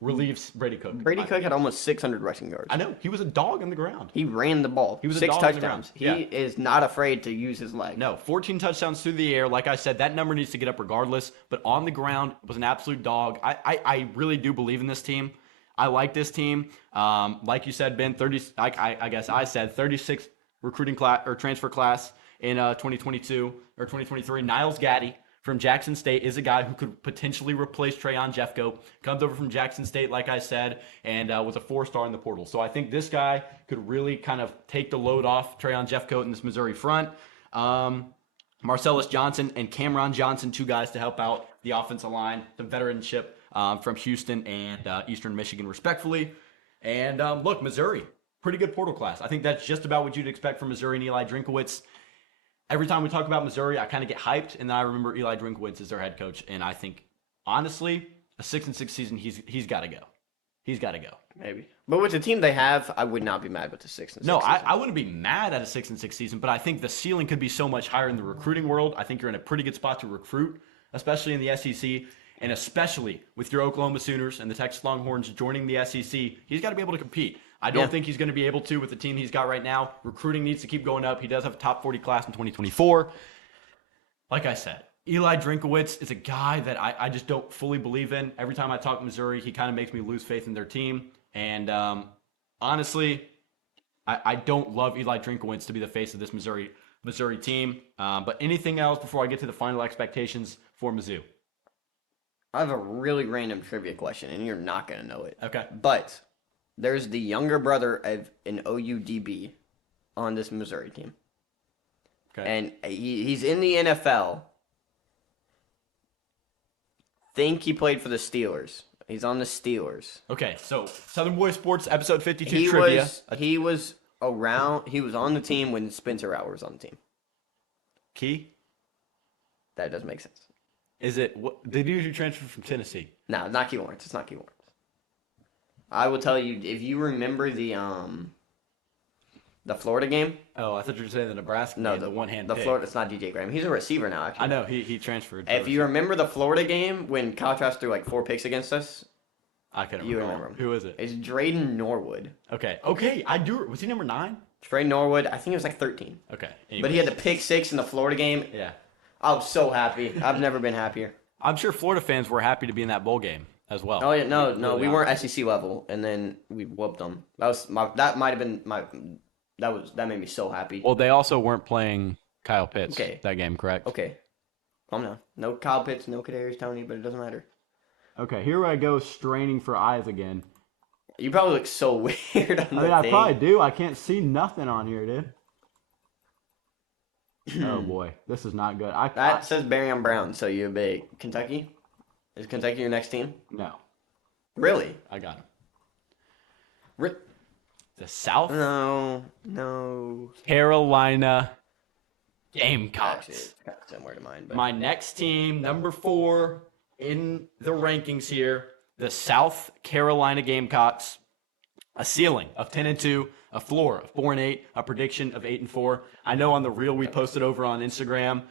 relieves Brady Cook. Brady Cook had almost 600 rushing yards. I know. He was a dog on the ground. He ran the ball. He was a 6 dog on the touchdowns. ground. He is not afraid to use his legs. No, 14 touchdowns through the air. Like I said, that number needs to get up regardless. But on the ground, it was an absolute dog. I really do believe in this team. I like this team. Like you said, Ben, 30. I guess I said 36 recruiting class or transfer class in 2022 or 2023. Niles Gaddy from Jackson State is a guy who could potentially replace Trayon Jeffcoat. Comes over from Jackson State, like I said, and was a 4-star in the portal. So I think this guy could really kind of take the load off Trayon Jeffcoat in this Missouri front. Marcellus Johnson and Cameron Johnson, 2 guys to help out the offensive line, the veteranship from Houston and Eastern Michigan, respectfully. And look, Missouri, pretty good portal class. I think that's just about what you'd expect from Missouri and Eli Drinkowitz. Every time we talk about Missouri, I kind of get hyped, and then I remember Eli Drinkowitz as their head coach, and I think, honestly, a 6-6 season, he's got to go. He's got to go. Maybe. But with the team they have, I would not be mad with the 6-6 No, season. I wouldn't be mad at a 6-6 season, but I think the ceiling could be so much higher in the recruiting world. I think you're in a pretty good spot to recruit, especially in the SEC, and especially with your Oklahoma Sooners and the Texas Longhorns joining the SEC. He's got to be able to compete. I don't think he's going to be able to with the team he's got right now. Recruiting needs to keep going up. He does have a top 40 class in 2024. Like I said, Eli Drinkowitz is a guy that I just don't fully believe in. Every time I talk Missouri, he kind of makes me lose faith in their team. And honestly, I don't love Eli Drinkowitz to be the face of this Missouri team. But anything else before I get to the final expectations for Mizzou? I have a really random trivia question, and you're not gonna know it. Okay. But there's the younger brother of an OUDB on this Missouri team, Okay. and he's in the NFL. Think he played for the Steelers. He's on the Steelers. Okay. So Southern Boy Sports episode 52 He trivia. was on the team when Spencer Rattler was on the team. Key. That doesn't make sense. Is it what did you transfer from Tennessee? No, not Key Lawrence. It's not Key Lawrence. I will tell you if you remember the Florida game. Oh, I thought you were saying the Nebraska No, game, the one hand. The Florida. It's not DJ Graham. He's a receiver now. Actually, I know he transferred. If you remember the Florida game when Kyle Trask threw like 4 picks against us, I couldn't you recall. remember him. Who is it? It's Drayden Norwood. Okay, I do. Was he number 9? Drayden Norwood. I think it was like 13. Okay, But he had the pick 6 in the Florida game. Yeah, I was so happy. I've never been happier. I'm sure Florida fans were happy to be in that bowl game as well. Oh yeah, no, Really we are. weren't SEC level, and then we whooped them. That might have been my. That made me so happy. Well, they also weren't playing Kyle Pitts Okay. that game, correct? Okay, calm down. No Kyle Pitts, no Kadarius Toney, but it doesn't matter. Okay, here I go straining for eyes again. You probably look so weird on the thing. do. I can't see nothing on here, dude. Oh boy, this is not good. That says Barium Brown, so you're big. Kentucky? Is Kentucky your next team? No, Really? I got him. The South No. Carolina Actually, Gamecocks. it's kind of similar to mine, but My next team, number 4 in the rankings here, the South Carolina Gamecocks. A ceiling of 10-2, a floor of 4-8, a prediction of 8-4. I know on the reel we posted over on Instagram,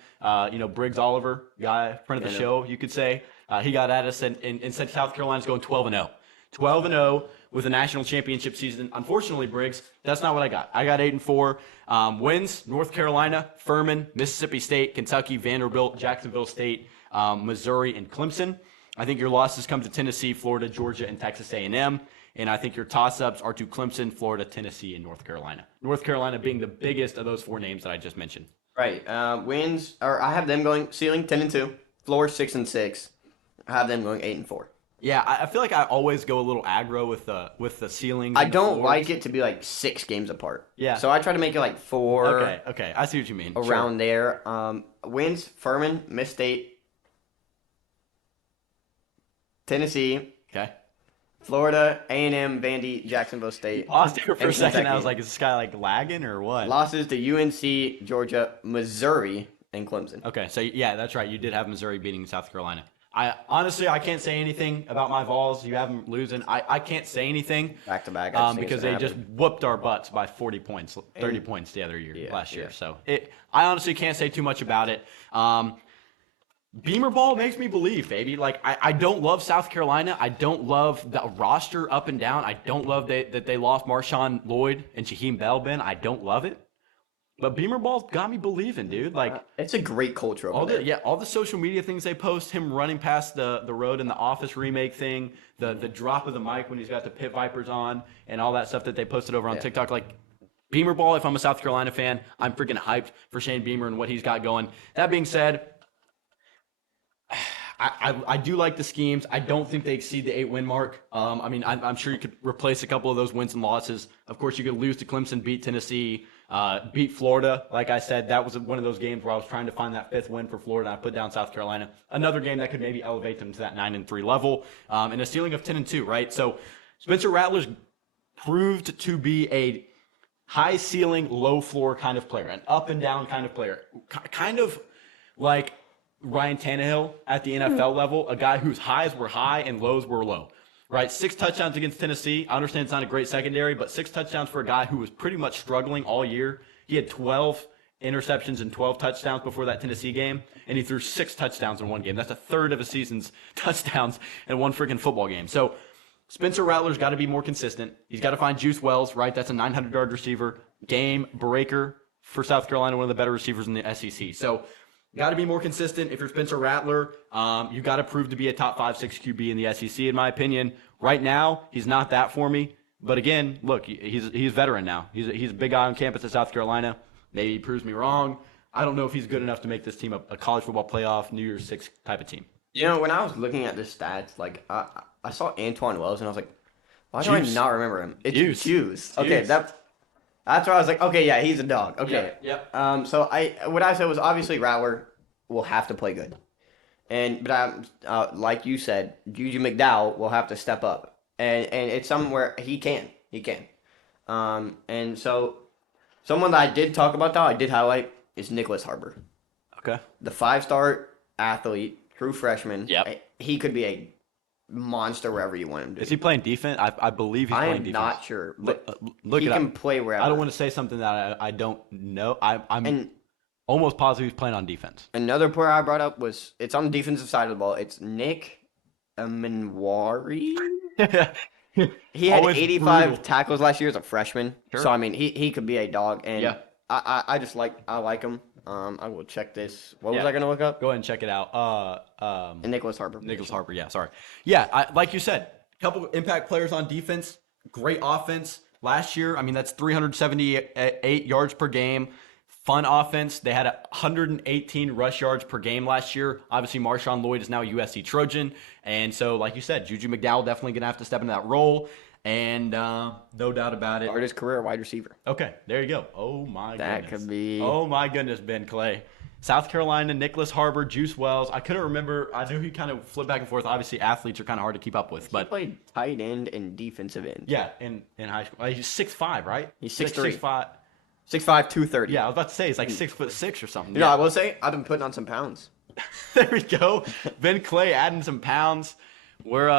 Briggs Oliver, guy, friend of the show, you could say, he got at us and said South Carolina's going 12-0. 12-0 with a national championship season. Unfortunately, Briggs, that's not what I got. I got 8-4. Wins: North Carolina, Furman, Mississippi State, Kentucky, Vanderbilt, Jacksonville State, Missouri, and Clemson. I think your losses come to Tennessee, Florida, Georgia, and Texas A&M. And I think your toss-ups are to Clemson, Florida, Tennessee, and North Carolina. North Carolina being the biggest of those 4 names that I just mentioned. right. Wins, or I have them going ceiling 10-2, floor 6-6. I have them going 8-4. Yeah, I feel like I always go a little aggro with the ceilings. I and the don't floors. like it to be like 6 games apart. Yeah. So I try to make it like 4 Okay, I see what you mean. around there. Wins: Furman, Miss State, Tennessee, Sure. Okay. Florida, A&M, Vandy, Jacksonville State. Paused there for a And second. I Kentucky. was like, is this guy like lagging or what? Losses to UNC, Georgia, Missouri, and Clemson. Okay, so yeah, that's right. You did have Missouri beating South Carolina. I honestly can't say anything about my Vols. You have them losing. I can't say anything Back to back. I just think because it's they gonna just happen. whooped our butts by 40 points, 30 points the other year, last year. yeah. So I honestly can't say too much about it. Beamer ball makes me believe, baby. Like I don't love South Carolina. I don't love the roster up and down. I don't love that they lost Marshawn Lloyd and Shaheem Bell. Ben, I don't love it. But Beamer ball's got me believing, dude. Like It's a great culture over there. all the social media things they post, him running past the road in the Office remake thing, the drop of the mic when he's got the Pit Vipers on, and all that stuff that they posted over on TikTok. Like Beamer ball, if I'm a South Carolina fan, I'm freaking hyped for Shane Beamer and what he's got going. That being said, I do like the schemes. I don't think they exceed the 8-win mark. I'm sure you could replace a couple of those wins and losses. Of course, you could lose to Clemson, beat Tennessee, beat Florida. Like I said, that was one of those games where I was trying to find that 5th win for Florida, and I put down South Carolina. Another game that could maybe elevate them to that 9-3 level, and a ceiling of 10-2, right? So Spencer Rattler's proved to be a high ceiling, low floor kind of player, an up and down kind of player, kind of like Ryan Tannehill at the NFL level, a guy whose highs were high and lows were low, right? 6 touchdowns against Tennessee. I understand it's not a great secondary, but 6 touchdowns for a guy who was pretty much struggling all year. He had 12 interceptions and 12 touchdowns before that Tennessee game, and he threw 6 touchdowns in one game. That's a third of a season's touchdowns in one freaking football game. So Spencer Rattler's got to be more consistent. He's got to find Juice Wells, right? That's a 900-yard receiver, game breaker for South Carolina, one of the better receivers in the SEC. So got to be more consistent. If you're Spencer Rattler, you got to prove to be a top 5-6 QB in the SEC, in my opinion. Right now, he's not that for me. But again, look, he's a veteran now. He's a big guy on campus at South Carolina. Maybe he proves me wrong. I don't know if he's good enough to make this team a college football playoff, New Year's Six type of team. You know, when I was looking at the stats, like I saw Antoine Wells and I was like, why do I Juice. not remember him? It's Juice. Juice. Okay, Juice. that's why I was like, okay, yeah, he's a dog. Okay. Yep. So what I said was obviously Rattler will have to play good, but like you said, Juju McDowell will have to step up, and it's somewhere he can. And so someone that I did talk about though, I did highlight is Nicholas Harbor, Okay. the 5-star athlete, true freshman. Yep. He could be a monster wherever you want him to. Is he playing defense? I believe he's I playing am defense. not sure, but Look he it can up. play wherever. I don't want to say something that I don't know. I'm And almost positive he's playing on defense. another player I brought up was it's on the defensive side of the ball. It's Nick Manwari. He had Always 85 brutal. tackles last year as a freshman. Sure. So I mean, he could be a dog, and Yeah. I just like him. I will check this. What was Yeah. I gonna look up? Go ahead and check it out. And Nicholas Harbor. Nicholas Harper. Yeah, sorry. Yeah, like you said, a couple impact players on defense. Great offense last year. I mean, that's 378 yards per game. Fun offense. They had 118 rush yards per game last year. Obviously, Marshawn Lloyd is now a USC Trojan, and so like you said, Juju McDowell definitely gonna have to step into that role. And no doubt about it. Started his career wide receiver. Okay, there you go. Oh my That goodness. could be- Oh my goodness, Ben Clay. South Carolina, Nicholas Harbor, Juice Wells. I couldn't remember. I knew he kind of flipped back and forth. Obviously, athletes are kind of hard to keep up with, He but played tight end and defensive end. yeah, in high school, he's 6'5", right? He's Like 6'3". 6'5". 6'5", 230. Yeah, I was about to say he's like 6'6" or something. You know, I will say I've been putting on some pounds. There we go. Ben Clay adding some pounds. We're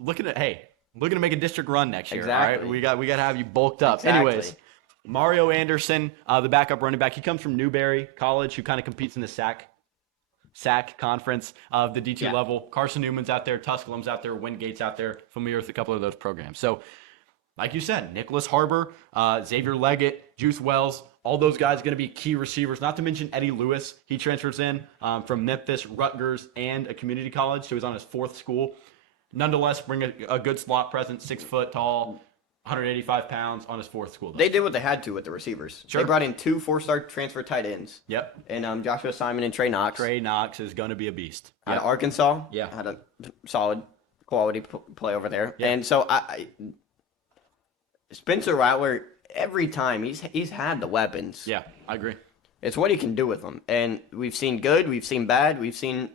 looking to make a district run next year. All Exactly. right, we got to have you bulked up. Exactly. Anyways, Mario Anderson, the backup running back, he comes from Newberry College, who kind of competes in the SAC conference of the D2 Yeah. level. Carson Newman's out there, Tusculum's out there, Wingate's out there. Familiar with a couple of those programs. So, like you said, Nicholas Harbor, Xavier Leggett, Juice Wells, all those guys going to be key receivers. Not to mention Eddie Lewis. He transfers in from Memphis, Rutgers, and a community college. So he's on his fourth school. Nonetheless, bring a good slot presence, 6 foot tall, 185 pounds on his fourth school. Though. They did what they had to with the receivers. Sure. They brought in 2 4-star transfer tight ends. Yep. And Joshua Simon and Trey Knox. Trey Knox is going to be a beast. Out Yep. of Arkansas. Yeah. Had a solid quality play over there. Yeah. And so Spencer Rattler, every time he's had the weapons. Yeah, I agree. It's what he can do with them. And we've seen good, we've seen bad, we've seen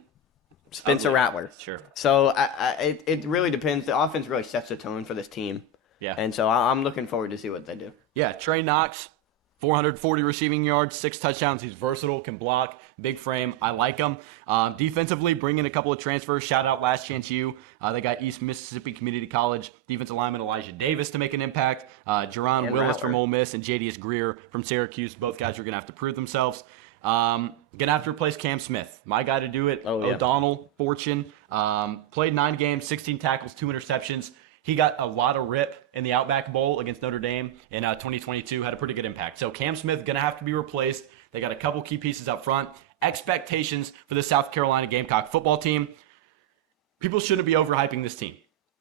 Spencer Ugly. Rattler. Sure. So it really depends. The offense really sets the tone for this team. Yeah. And so I'm looking forward to see what they do. Yeah, Trey Knox, 440 receiving yards, 6 touchdowns. He's versatile, can block, big frame. I like him. Defensively, bring in a couple of transfers. Shout out Last Chance U. They got East Mississippi Community College defensive lineman Elijah Davis to make an impact. Jerron And Willis Rattler. from Ole Miss and Jadius Greer from Syracuse. Both guys are going to have to prove themselves. Going to have to replace Cam Smith. My guy to do it, Oh, yeah. O'Donnell Fortune. Played 9 games, 16 tackles, 2 interceptions. He got a lot of rip in the Outback Bowl against Notre Dame in 2022. Had a pretty good impact. So Cam Smith going to have to be replaced. They got a couple key pieces up front. Expectations for the South Carolina Gamecock football team. People shouldn't be overhyping this team,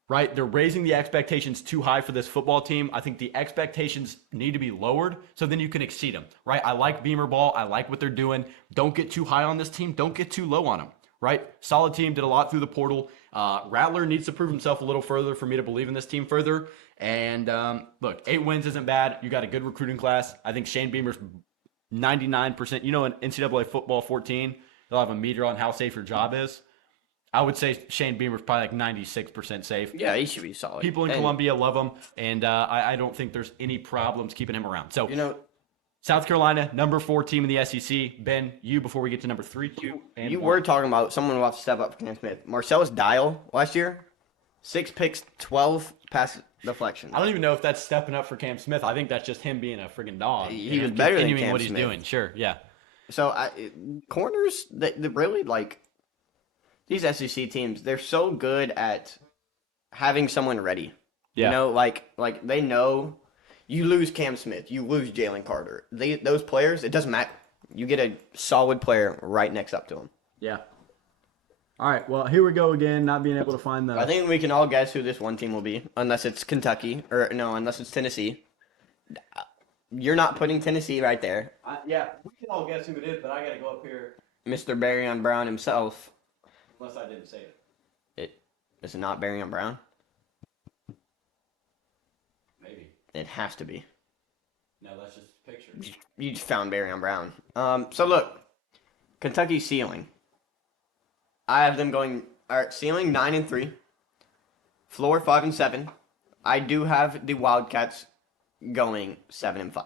right? They're raising the expectations too high for this football team. I think the expectations need to be lowered so then you can exceed them, right? I like Beamer Ball. I like what they're doing. Don't get too high on this team. Don't get too low on them, right? Solid team, did a lot through the portal. Rattler needs to prove himself a little further for me to believe in this team further. And look, 8 wins isn't bad. You got a good recruiting class. I think Shane Beamer's 99%. You know, in NCAA football 14, they'll have a meter on how safe your job is. I would say Shane Beamer's probably like 96% safe. Yeah, he should be solid. People in And, Columbia love him, and I don't think there's any problems keeping him around. So, You know, South Carolina, number 4 team in the SEC. Ben, you before we get to number 3, 2, and you 1. were talking about someone who will have to step up for Cam Smith. Marcellus Dial last year, 6 picks, 12 pass deflections. I don't even know if that's stepping up for Cam Smith. I think that's just him being a friggin' dog. He was and better than continuing Cam what he's Smith. doing. Sure, yeah. So corners, they really like these SEC teams. They're so good at having someone ready. Yeah. You know, like they know you lose Cam Smith, you lose Jalen Carter. Those players, it doesn't matter. You get a solid player right next up to them. Yeah. All right, well, here we go again, not being able to find the. I think we can all guess who this one team will be, unless it's Kentucky or no, unless it's Tennessee. You're not putting Tennessee right there, Yeah, we can all guess who it is, but I got to go up here Mr. Barryon Brown himself. unless I didn't say it. Is it not Barryon Brown? Maybe. It has to be. No, that's just a picture. You just found Barryon Brown. So look, Kentucky's ceiling. I have them going. All right, ceiling 9-3, floor 5-7. I do have the Wildcats going 7-5.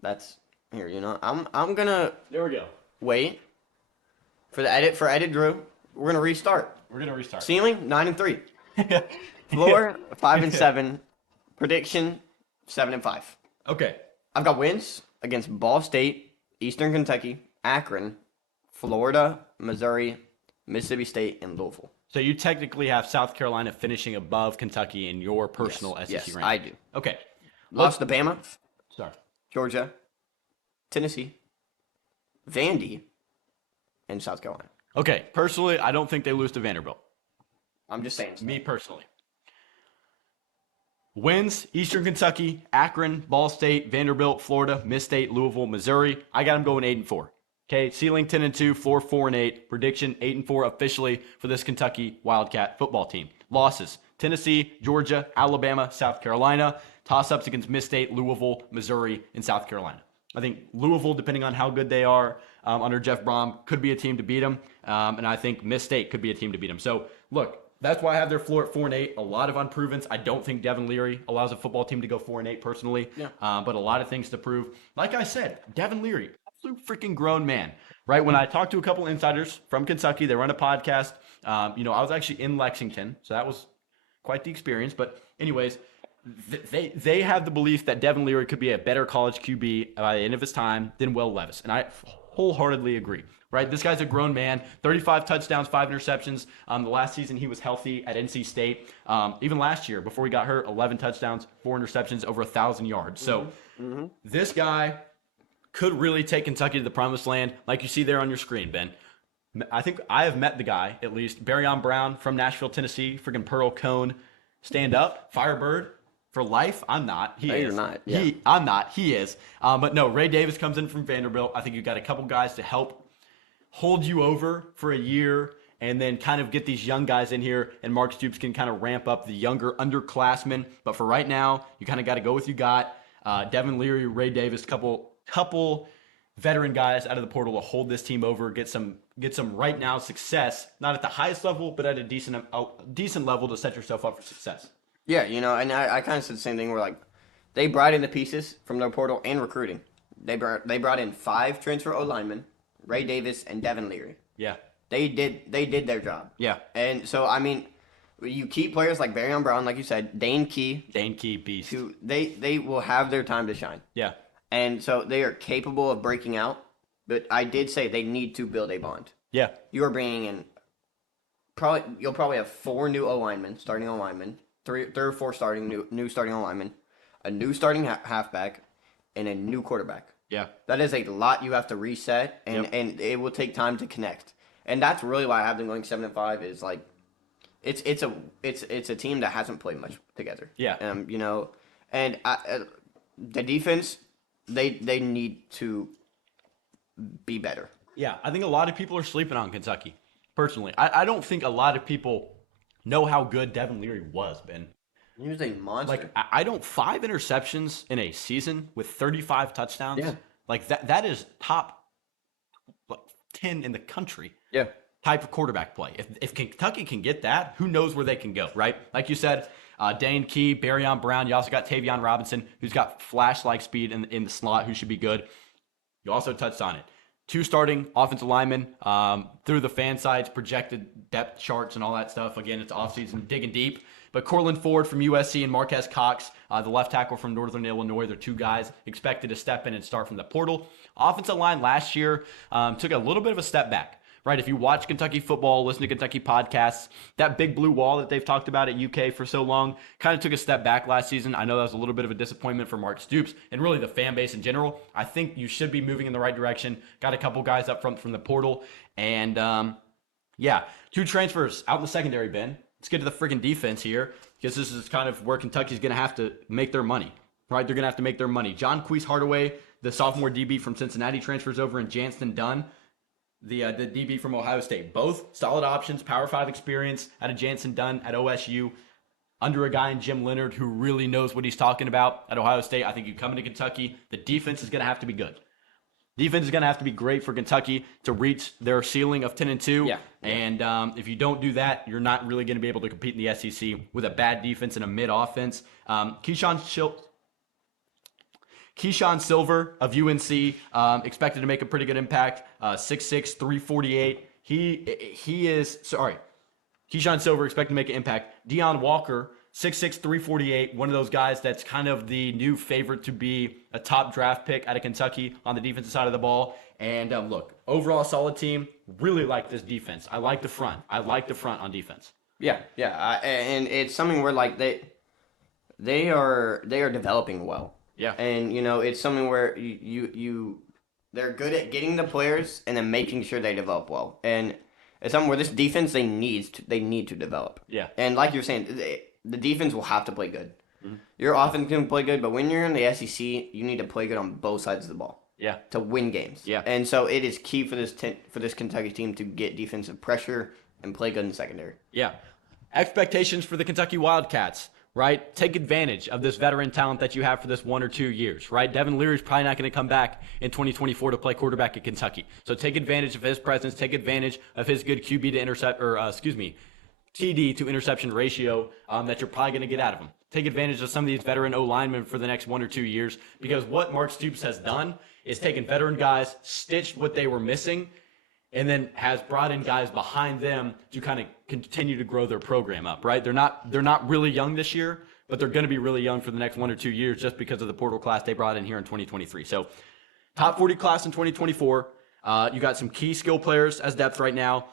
That's here. You know, I'm gonna There we go. wait for the edit for edit Drew. We're gonna restart. We're going to restart. Ceiling 9-3, floor 5-7, prediction 7-5. Okay. I've got wins against Ball State, Eastern Kentucky, Akron, Florida, Missouri, Mississippi State, and Louisville. So you technically have South Carolina finishing above Kentucky in your personal SEC Yes, ranking. I do. Okay. Lost to Bama, Sorry. Georgia, Tennessee, Vandy, and South Carolina. Okay. Personally, I don't think they lose to Vanderbilt. I'm just saying. Me personally. Wins, Eastern Kentucky, Akron, Ball State, Vanderbilt, Florida, Miss State, Louisville, Missouri. I got them going 8-4. Okay, ceiling 10-2, floor 4-8, prediction 8-4 officially for this Kentucky Wildcat football team. Losses: Tennessee, Georgia, Alabama, South Carolina. Toss-ups against Miss State, Louisville, Missouri, and South Carolina. I think Louisville, depending on how good they are under Jeff Brom, could be a team to beat them, and I think Miss State could be a team to beat them. So look, that's why I have their floor at 4-8. A lot of unprovens. I don't think Devin Leary allows a football team to go 4-8 personally, but a lot of things to prove. Like I said, Devin Leary, absolute freaking grown man, right? When I talked to a couple insiders from Kentucky, they run a podcast. I was actually in Lexington, so that was quite the experience. But anyways, they have the belief that Devin Leary could be a better college QB by the end of his time than Will Levis, and I wholeheartedly agree. Right, this guy's a grown man. 35 touchdowns, 5 interceptions. The last season he was healthy at NC State. Even last year, before he got hurt, 11 touchdowns, 4 interceptions, over 1,000 yards. So this guy could really take Kentucky to the promised land, like you see there on your screen, Ben. I think I have met the guy, at least. Barryon Brown from Nashville, Tennessee. Freaking Pearl Cone. Stand up. Firebird. For life, I'm not. He No, is. you're not. Yeah. I'm not. He is. But no, Ray Davis comes in from Vanderbilt. I think you've got a couple guys to help hold you over for a year and then kind of get these young guys in here, and Mark Stoops can kind of ramp up the younger underclassmen. But for right now, you kind of got to go with you got. Devin Leary, Ray Davis, couple veteran guys out of the portal to hold this team over, get some right now success, not at the highest level, but at a decent level to set yourself up for success. Yeah, and I kind of said the same thing. Where like they brought in the pieces from their portal and recruiting. They brought in 5 transfer O linemen, Ray Davis and Devin Leary. Yeah. They did their job. Yeah. And so I mean, you keep players like Barryon Brown, like you said, Dane Key, beast. who they will have their time to shine. Yeah. And so they are capable of breaking out. But I did say they need to build a bond. Yeah. You are bringing in you'll probably have 4 new starting O linemen, 3 or 4 new starting O linemen, a new starting halfback, and a new quarterback. Yeah. That is a lot you have to reset, and it will take time to connect. And that's really why I have them going 7-5. Is like, it's a team that hasn't played much together. Yeah. And the defense, they need to be better. Yeah, I think a lot of people are sleeping on Kentucky. Personally, I don't think a lot of people know how good Devin Leary was, Ben. He was a monster. Like, I don't 5 interceptions in a season with 35 touchdowns. Yeah. Like that is top 10 in the country. Yeah. Type of quarterback play. If Kentucky can get that, who knows where they can go, right? Like you said, Dane Key, Barryon Brown. You also got Tavion Robinson, who's got flash-like speed in the slot, who should be good. You also touched on it. 2 starting offensive linemen through the fan sites, projected depth charts and all that stuff. Again, it's offseason, digging deep. But Cortland Ford from USC and Marquez Cox, the left tackle from Northern Illinois, they're 2 guys expected to step in and start from the portal. Offensive line last year took a little bit of a step back. Right, if you watch Kentucky football, listen to Kentucky podcasts, that big blue wall that they've talked about at UK for so long kind of took a step back last season. I know that was a little bit of a disappointment for Mark Stoops and really the fan base in general. I think you should be moving in the right direction. Got a couple guys up front from the portal, and Yeah, 2 transfers out in the secondary, Ben. Let's get to the freaking defense here because this is kind of where Kentucky's going to have to make their money, right? They're going to have to make their money. John Queese Hardaway, the sophomore DB from Cincinnati, transfers over, and Jansen Dunn, the DB from Ohio State. Both solid options, Power 5 experience out of Jansen Dunn at OSU, under a guy in Jim Leonard who really knows what he's talking about at Ohio State. I think you come into Kentucky, the defense is going to have to be good. Defense is going to have to be great for Kentucky to reach their ceiling of 10-2. Yeah. And if you don't do that, you're not really going to be able to compete in the SEC with a bad defense and a mid offense. Keyshawn Silver of UNC expected to make a pretty good impact. 6'6", 348. He is sorry. Keyshawn Silver expected to make an impact. Deion Walker, 6'6", 348, one of those guys that's kind of the new favorite to be a top draft pick out of Kentucky on the defensive side of the ball. And look, overall solid team. Really like this defense. I like the front. I like the front on defense. Yeah. And it's something where like they are developing well. Yeah. And it's something where they're good at getting the players and then making sure they develop well. And it's something where this defense they need to develop. Yeah. And like you're saying, the defense will have to play good. Mm-hmm. Your offense can play good, but when you're in the SEC, you need to play good on both sides of the ball. Yeah. To win games. Yeah. And so it is key for this Kentucky team to get defensive pressure and play good in the secondary. Yeah. Expectations for the Kentucky Wildcats, right? Take advantage of this veteran talent that you have for this 1 or 2 years, right? Devin Leary's probably not going to come back in 2024 to play quarterback at Kentucky. So take advantage of his presence, take advantage of his good QB to intercept, TD to interception ratio that you're probably going to get out of him. Take advantage of some of these veteran O-linemen for the next 1 or 2 years, because what Mark Stoops has done is taken veteran guys, stitched what they were missing, and then has brought in guys behind them to kind of continue to grow their program up, right? They're not really young this year, but they're going to be really young for the next 1 or 2 years just because of the portal class they brought in here in 2023. So top 40 class in 2024. You got some key skill players as depth right now.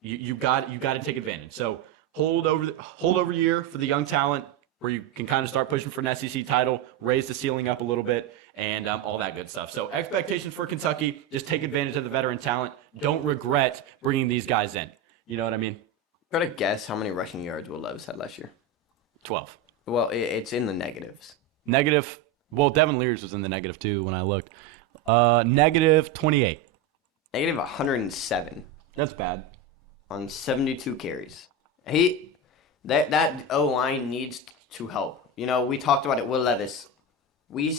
You got to take advantage. So hold over year for the young talent where you can kind of start pushing for an SEC title, raise the ceiling up a little bit, and all that good stuff. So expectations for Kentucky, just take advantage of the veteran talent. Don't regret bringing these guys in. You know what I mean? Try to guess how many rushing yards Will Levis had last year. 12. Well, it's in the negatives. Negative. Well, Devin Lears was in the negative too when I looked. Negative 28. Negative 107 That's bad. on 72 carries. That O-line needs to help. We talked about it. Will Levis. We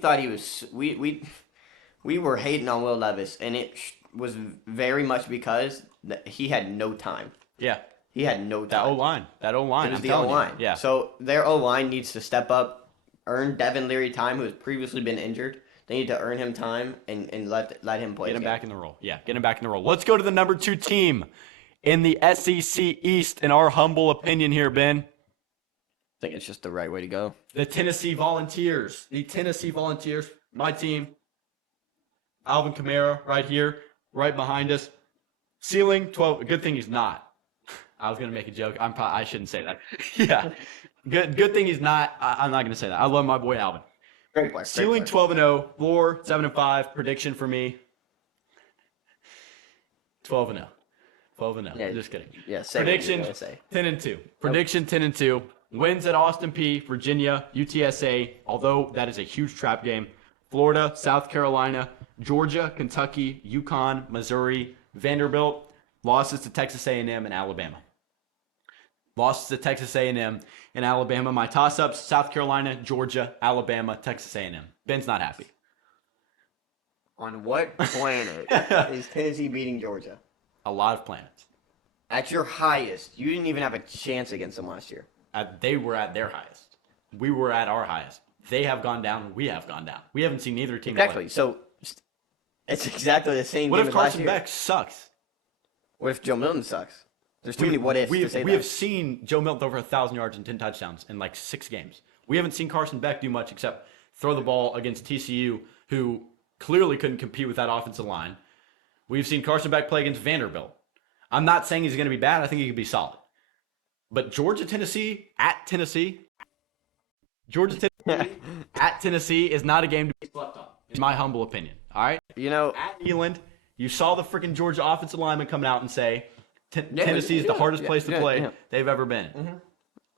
thought he was we were hating on Will Levis, and it was very much because he had no time. Yeah. He had no That time. O-line. That O-line. It was I'm the telling you. O-line. Yeah. So their O-line needs to step up, earn Devin Leary time, who has previously been injured. They need to earn him time and let him play. Get him his back game. in the role. Yeah, get him back in the role. Let's go to the number 2 team in the SEC East, in our humble opinion here, Ben. I think it's just the right way to go. The Tennessee Volunteers. The Tennessee Volunteers, my team. Alvin Kamara right here, right behind us. Ceiling 12. Good thing he's not. I was gonna make a joke. I shouldn't say that. Yeah. Good thing he's not. I'm not gonna say that. I love my boy Alvin. Great player. Ceiling 12-0, floor 7-5. Prediction for me 12-0. 12-0. Yeah. Just kidding. Yeah, say Prediction what you gotta say. 10-2. Prediction 10-2. Wins at Austin Peay, Virginia, UTSA, although that is a huge trap game. Florida, South Carolina, Georgia, Kentucky, UConn, Missouri, Vanderbilt. Losses to Texas A&M and Alabama. Losses to Texas A&M and Alabama. My toss-ups, South Carolina, Georgia, Alabama, Texas A&M. Ben's not happy. On what planet is Tennessee beating Georgia? A lot of planets. At your highest, you didn't even have a chance against them last year. They were at their highest. We were at our highest. They have gone down. We have gone down. We haven't seen either team Exactly. play. So it's exactly the same What game if as last Carson year. Beck sucks? What if Joe Milton sucks? There's too many what ifs to say we that. have seen Joe Milton over 1,000 yards and 10 touchdowns in like 6 games. We haven't seen Carson Beck do much except throw the ball against TCU, who clearly couldn't compete with that offensive line. We've seen Carson Beck play against Vanderbilt. I'm not saying he's going to be bad. I think he could be solid. But Georgia, Tennessee, at Tennessee, at Tennessee is not a game to be slept on, in my humble opinion. All right? At Elend, you saw the freaking Georgia offensive lineman coming out and say, Yeah, Tennessee is the hardest place to play yeah. they've ever been.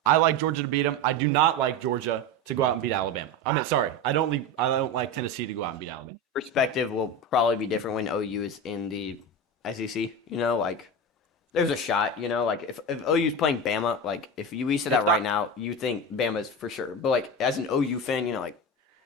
I like Georgia to beat them. I do not like Georgia to go out and beat Alabama. I mean, sorry, I don't like Tennessee to go out and beat Alabama. Perspective will probably be different when OU is in the SEC. You know, like there's a shot. You know, like if OU's playing Bama, like if you said that right now, you think Bama's for sure. But like as an OU fan, you know, like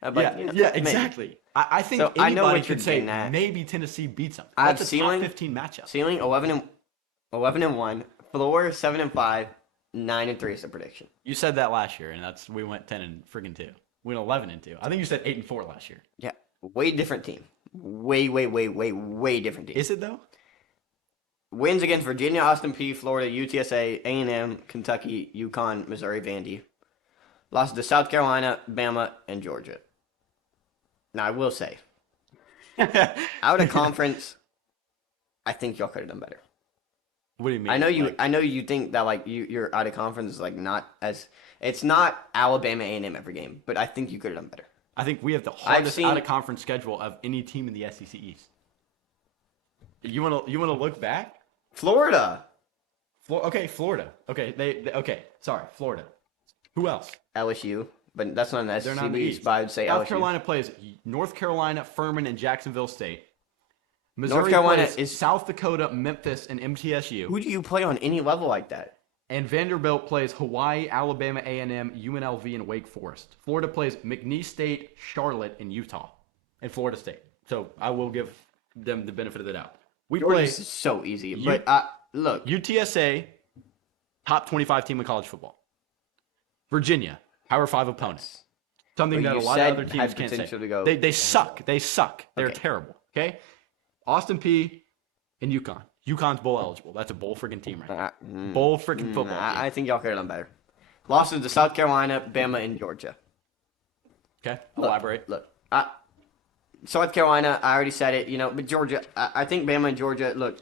Yeah, exactly. I think So I know anybody what you're could say getting at. maybe Tennessee beats them. I have That's a top ceiling- 15 matchup. Ceiling 11-1, floor 7-5, 9-3 is the prediction. You said that last year, and we went 10 and freaking 2. We went 11 and 2. I think you said 8 and 4 last year. Yeah, way different team. Way different team. Is it though? Wins against Virginia, Austin P, Florida, UTSA, A&M, Kentucky, UConn, Missouri, Vandy. Lost to South Carolina, Bama, and Georgia. Now I will say, out of conference, I think y'all could have done better. What do you mean? I know you. Like, I know you think that like you're out of conference is like not as. It's not Alabama A&M every game, but I think you could have done better. I think we have the hardest seen- out of conference schedule of any team in the SEC East. You want to look back? Florida, Okay, Florida. Okay, okay. Sorry, Florida. Who else? LSU, but that's not an They're SEC not in the East. East. But I would say South LSU. Carolina plays North Carolina, Furman, and Jacksonville State. Missouri Carolina plays is- South Dakota, Memphis, and MTSU. Who do you play on any level like that? And Vanderbilt plays Hawaii, Alabama A&M, UNLV, and Wake Forest. Florida plays McNeese State, Charlotte, and Utah, and Florida State. So I will give them the benefit of the doubt. We play Georgia's is so easy. But look, UTSA, top 25 team in college football. Virginia, Power 5 opponents. Something But that a you lot of said other teams had can't say. potential to go- They suck. They suck. They're Okay. terrible. Okay? Austin P and UConn. UConn's bowl eligible. That's a bowl freaking team right now. Bowl freaking football team. I think y'all could have done better. Losses to South Carolina, Bama, and Georgia. Okay? Look, Elaborate. Look, South Carolina, I already said it, you know, but Georgia, I think Bama and Georgia, look,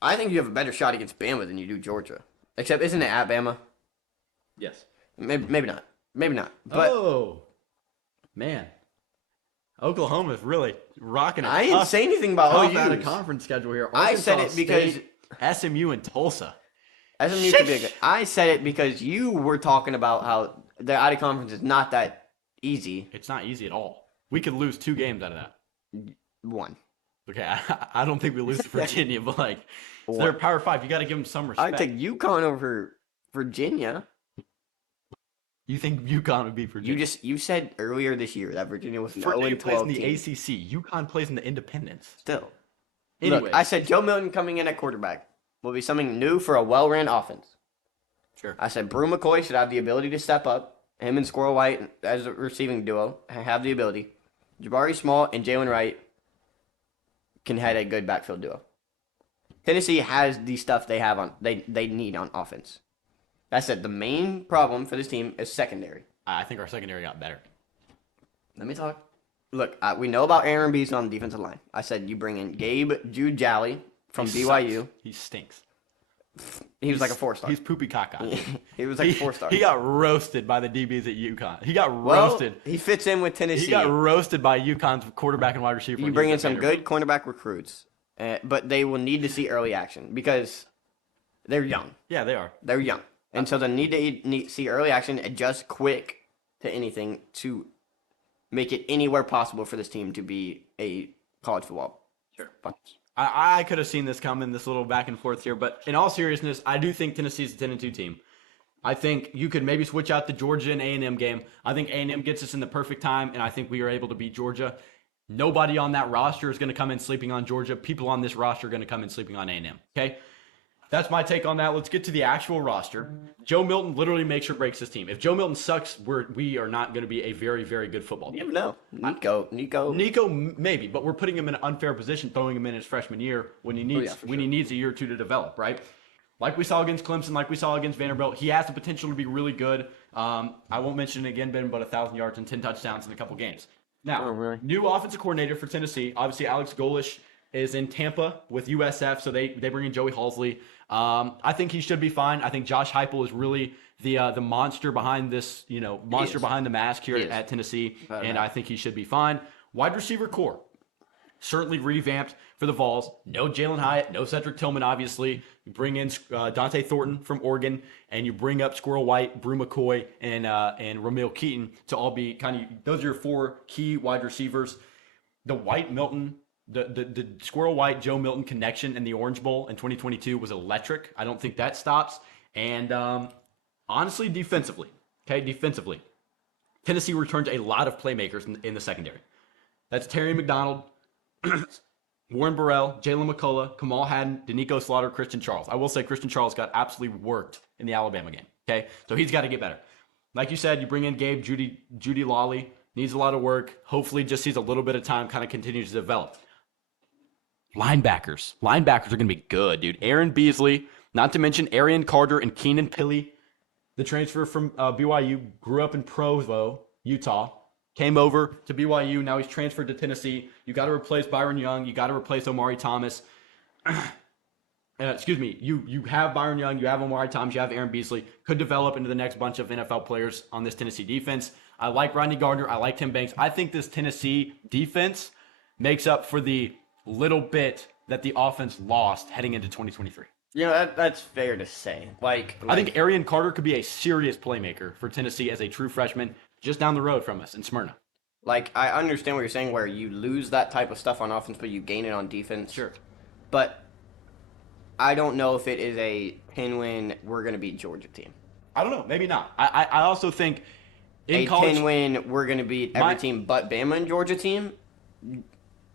I think you have a better shot against Bama than you do Georgia. Except, isn't it at Bama? Yes. Maybe not. Maybe not. But Oh. Man. Oklahoma's really rocking it. I didn't say anything about tough out of OU's. conference schedule here. I said Arkansas it because- State, SMU and Tulsa. SMU could be a good. I said it because you were talking about how the out of conference is not that easy. It's not easy at all. We could lose 2 games out of that. One. Okay, I don't think we lose to Virginia, but like, they're a Power 5. You got to give them some respect. I'd take UConn over Virginia. You think UConn would be Virginia? You said earlier this year that Virginia was an Virginia 0-12 plays in the team. ACC. UConn plays in the Independence. Still. Anyways, Look, I said Joe Milton coming in at quarterback will be something new for a well-ran offense. sure. I said Brew McCoy should have the ability to step up. Him and Squirrel White as a receiving duo have the ability. Jabari Small and Jalen Wright can head a good backfield duo. Tennessee has the stuff they need on offense. I said the main problem for this team is secondary. I think our secondary got better. Let me talk. Look, we know about Aaron Beasley on the defensive line. I said you bring in Gabe Jude-Jally from He BYU. sucks. He stinks. He was like a 4-star. He's poopy caca. He was like a 4-star. He got roasted by the DBs at UConn. He got well, roasted. he fits in with Tennessee. He got roasted by UConn's quarterback and wide receiver. You when bring he in was at some Vanderbilt. good cornerback recruits, but they will need to see early action because they're young. Yeah, they are. They're young, and so they need to see early action, adjust quick to anything to make it anywhere possible for this team to be a college football. Sure. Bunch. I could have seen this coming, this little back and forth here, but in all seriousness, I do think Tennessee's a 10-2 team. I think you could maybe switch out the Georgia and A&M game. I think A&M gets us in the perfect time, and I think we are able to beat Georgia. Nobody on that roster is going to come in sleeping on Georgia. People on this roster are going to come in sleeping on A&M. Okay? That's my take on that. Let's get to the actual roster. Joe Milton literally makes or breaks this team. If Joe Milton sucks, we are not going to be a very, very good football team. You never know. Nico, maybe, but we're putting him in an unfair position, throwing him in his freshman year when he needs for when he needs a year or two to develop, right? Like we saw against Clemson, like we saw against Vanderbilt, he has the potential to be really good. I won't mention it again, Ben, but 1,000 yards and 10 touchdowns in a couple games. Now, new offensive coordinator for Tennessee, obviously Alex Golish is in Tampa with USF, so they bring in Joey Halsley. I think he should be fine. I think Josh Heupel is really the monster behind this, behind the mask here at Tennessee, and I think he should be fine. Wide receiver core. certainly revamped for the Vols. No Jalen Hyatt, no Cedric Tillman, obviously. You bring in Dante Thornton from Oregon, and you bring up Squirrel White, Brew McCoy, and Ramil Keaton to all be kind of, those are your 4 key wide receivers. The White Milton, the Squirrel White Joe Milton connection in the Orange Bowl in 2022 was electric. I don't think that stops. And honestly, defensively, Tennessee returns a lot of playmakers in the secondary. That's Terry McDonald, Warren Burrell, Jalen McCullough, Kamal Haddon, Danico Slaughter, Christian Charles. I will say Christian Charles got absolutely worked in the Alabama game. Okay, so he's got to get better. Like you said, you bring in Gabe Judy Lawley, needs a lot of work. Hopefully, just sees a little bit of time, kind of continues to develop. Linebackers are going to be good, dude. Aaron Beasley, not to mention Arian Carter and Keenan Pili, the transfer from BYU, grew up in Provo, Utah. Came over to BYU. Now he's transferred to Tennessee. You got to replace Byron Young. You got to replace Omari Thomas. Excuse me. You have Byron Young. You have Omari Thomas. You have Aaron Beasley. Could develop into the next bunch of NFL players on this Tennessee defense. I like Rodney Gardner. I like Tim Banks. I think this Tennessee defense makes up for the little bit that the offense lost heading into 2023. You know, that's fair to say. Like I think Arian Carter could be a serious playmaker for Tennessee as a true freshman, just down the road from us in Smyrna. Like, I understand what you're saying, where you lose that type of stuff on offense, but you gain it on defense. Sure. But I don't know if it is a pin-win, we're going to beat Georgia team. I don't know. Maybe not. I also think in a college, pin-win, we're going to beat every team but Bama and Georgia team.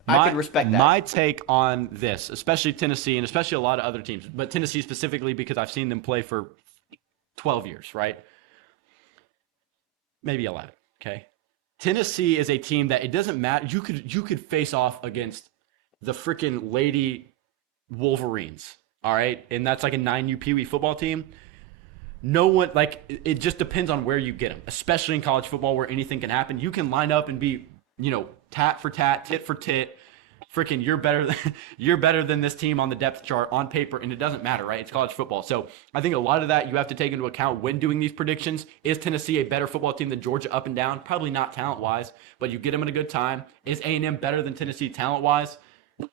I could respect that. My take on this, especially Tennessee and especially a lot of other teams, but Tennessee specifically because I've seen them play for 12 years, right? Maybe 11, okay? Tennessee is a team that it doesn't matter. You could face off against the freaking Lady Wolverines, all right? And that's like a 9U Pee Wee football team. No one, like, it just depends on where you get them, especially in college football where anything can happen. You can line up and be, tat for tat, tit for tit. Freaking, you're better than this team on the depth chart on paper, and it doesn't matter, right? It's college football. So I think a lot of that you have to take into account when doing these predictions. Is Tennessee a better football team than Georgia up and down? Probably not talent-wise, but you get them at a good time. Is A&M better than Tennessee talent-wise?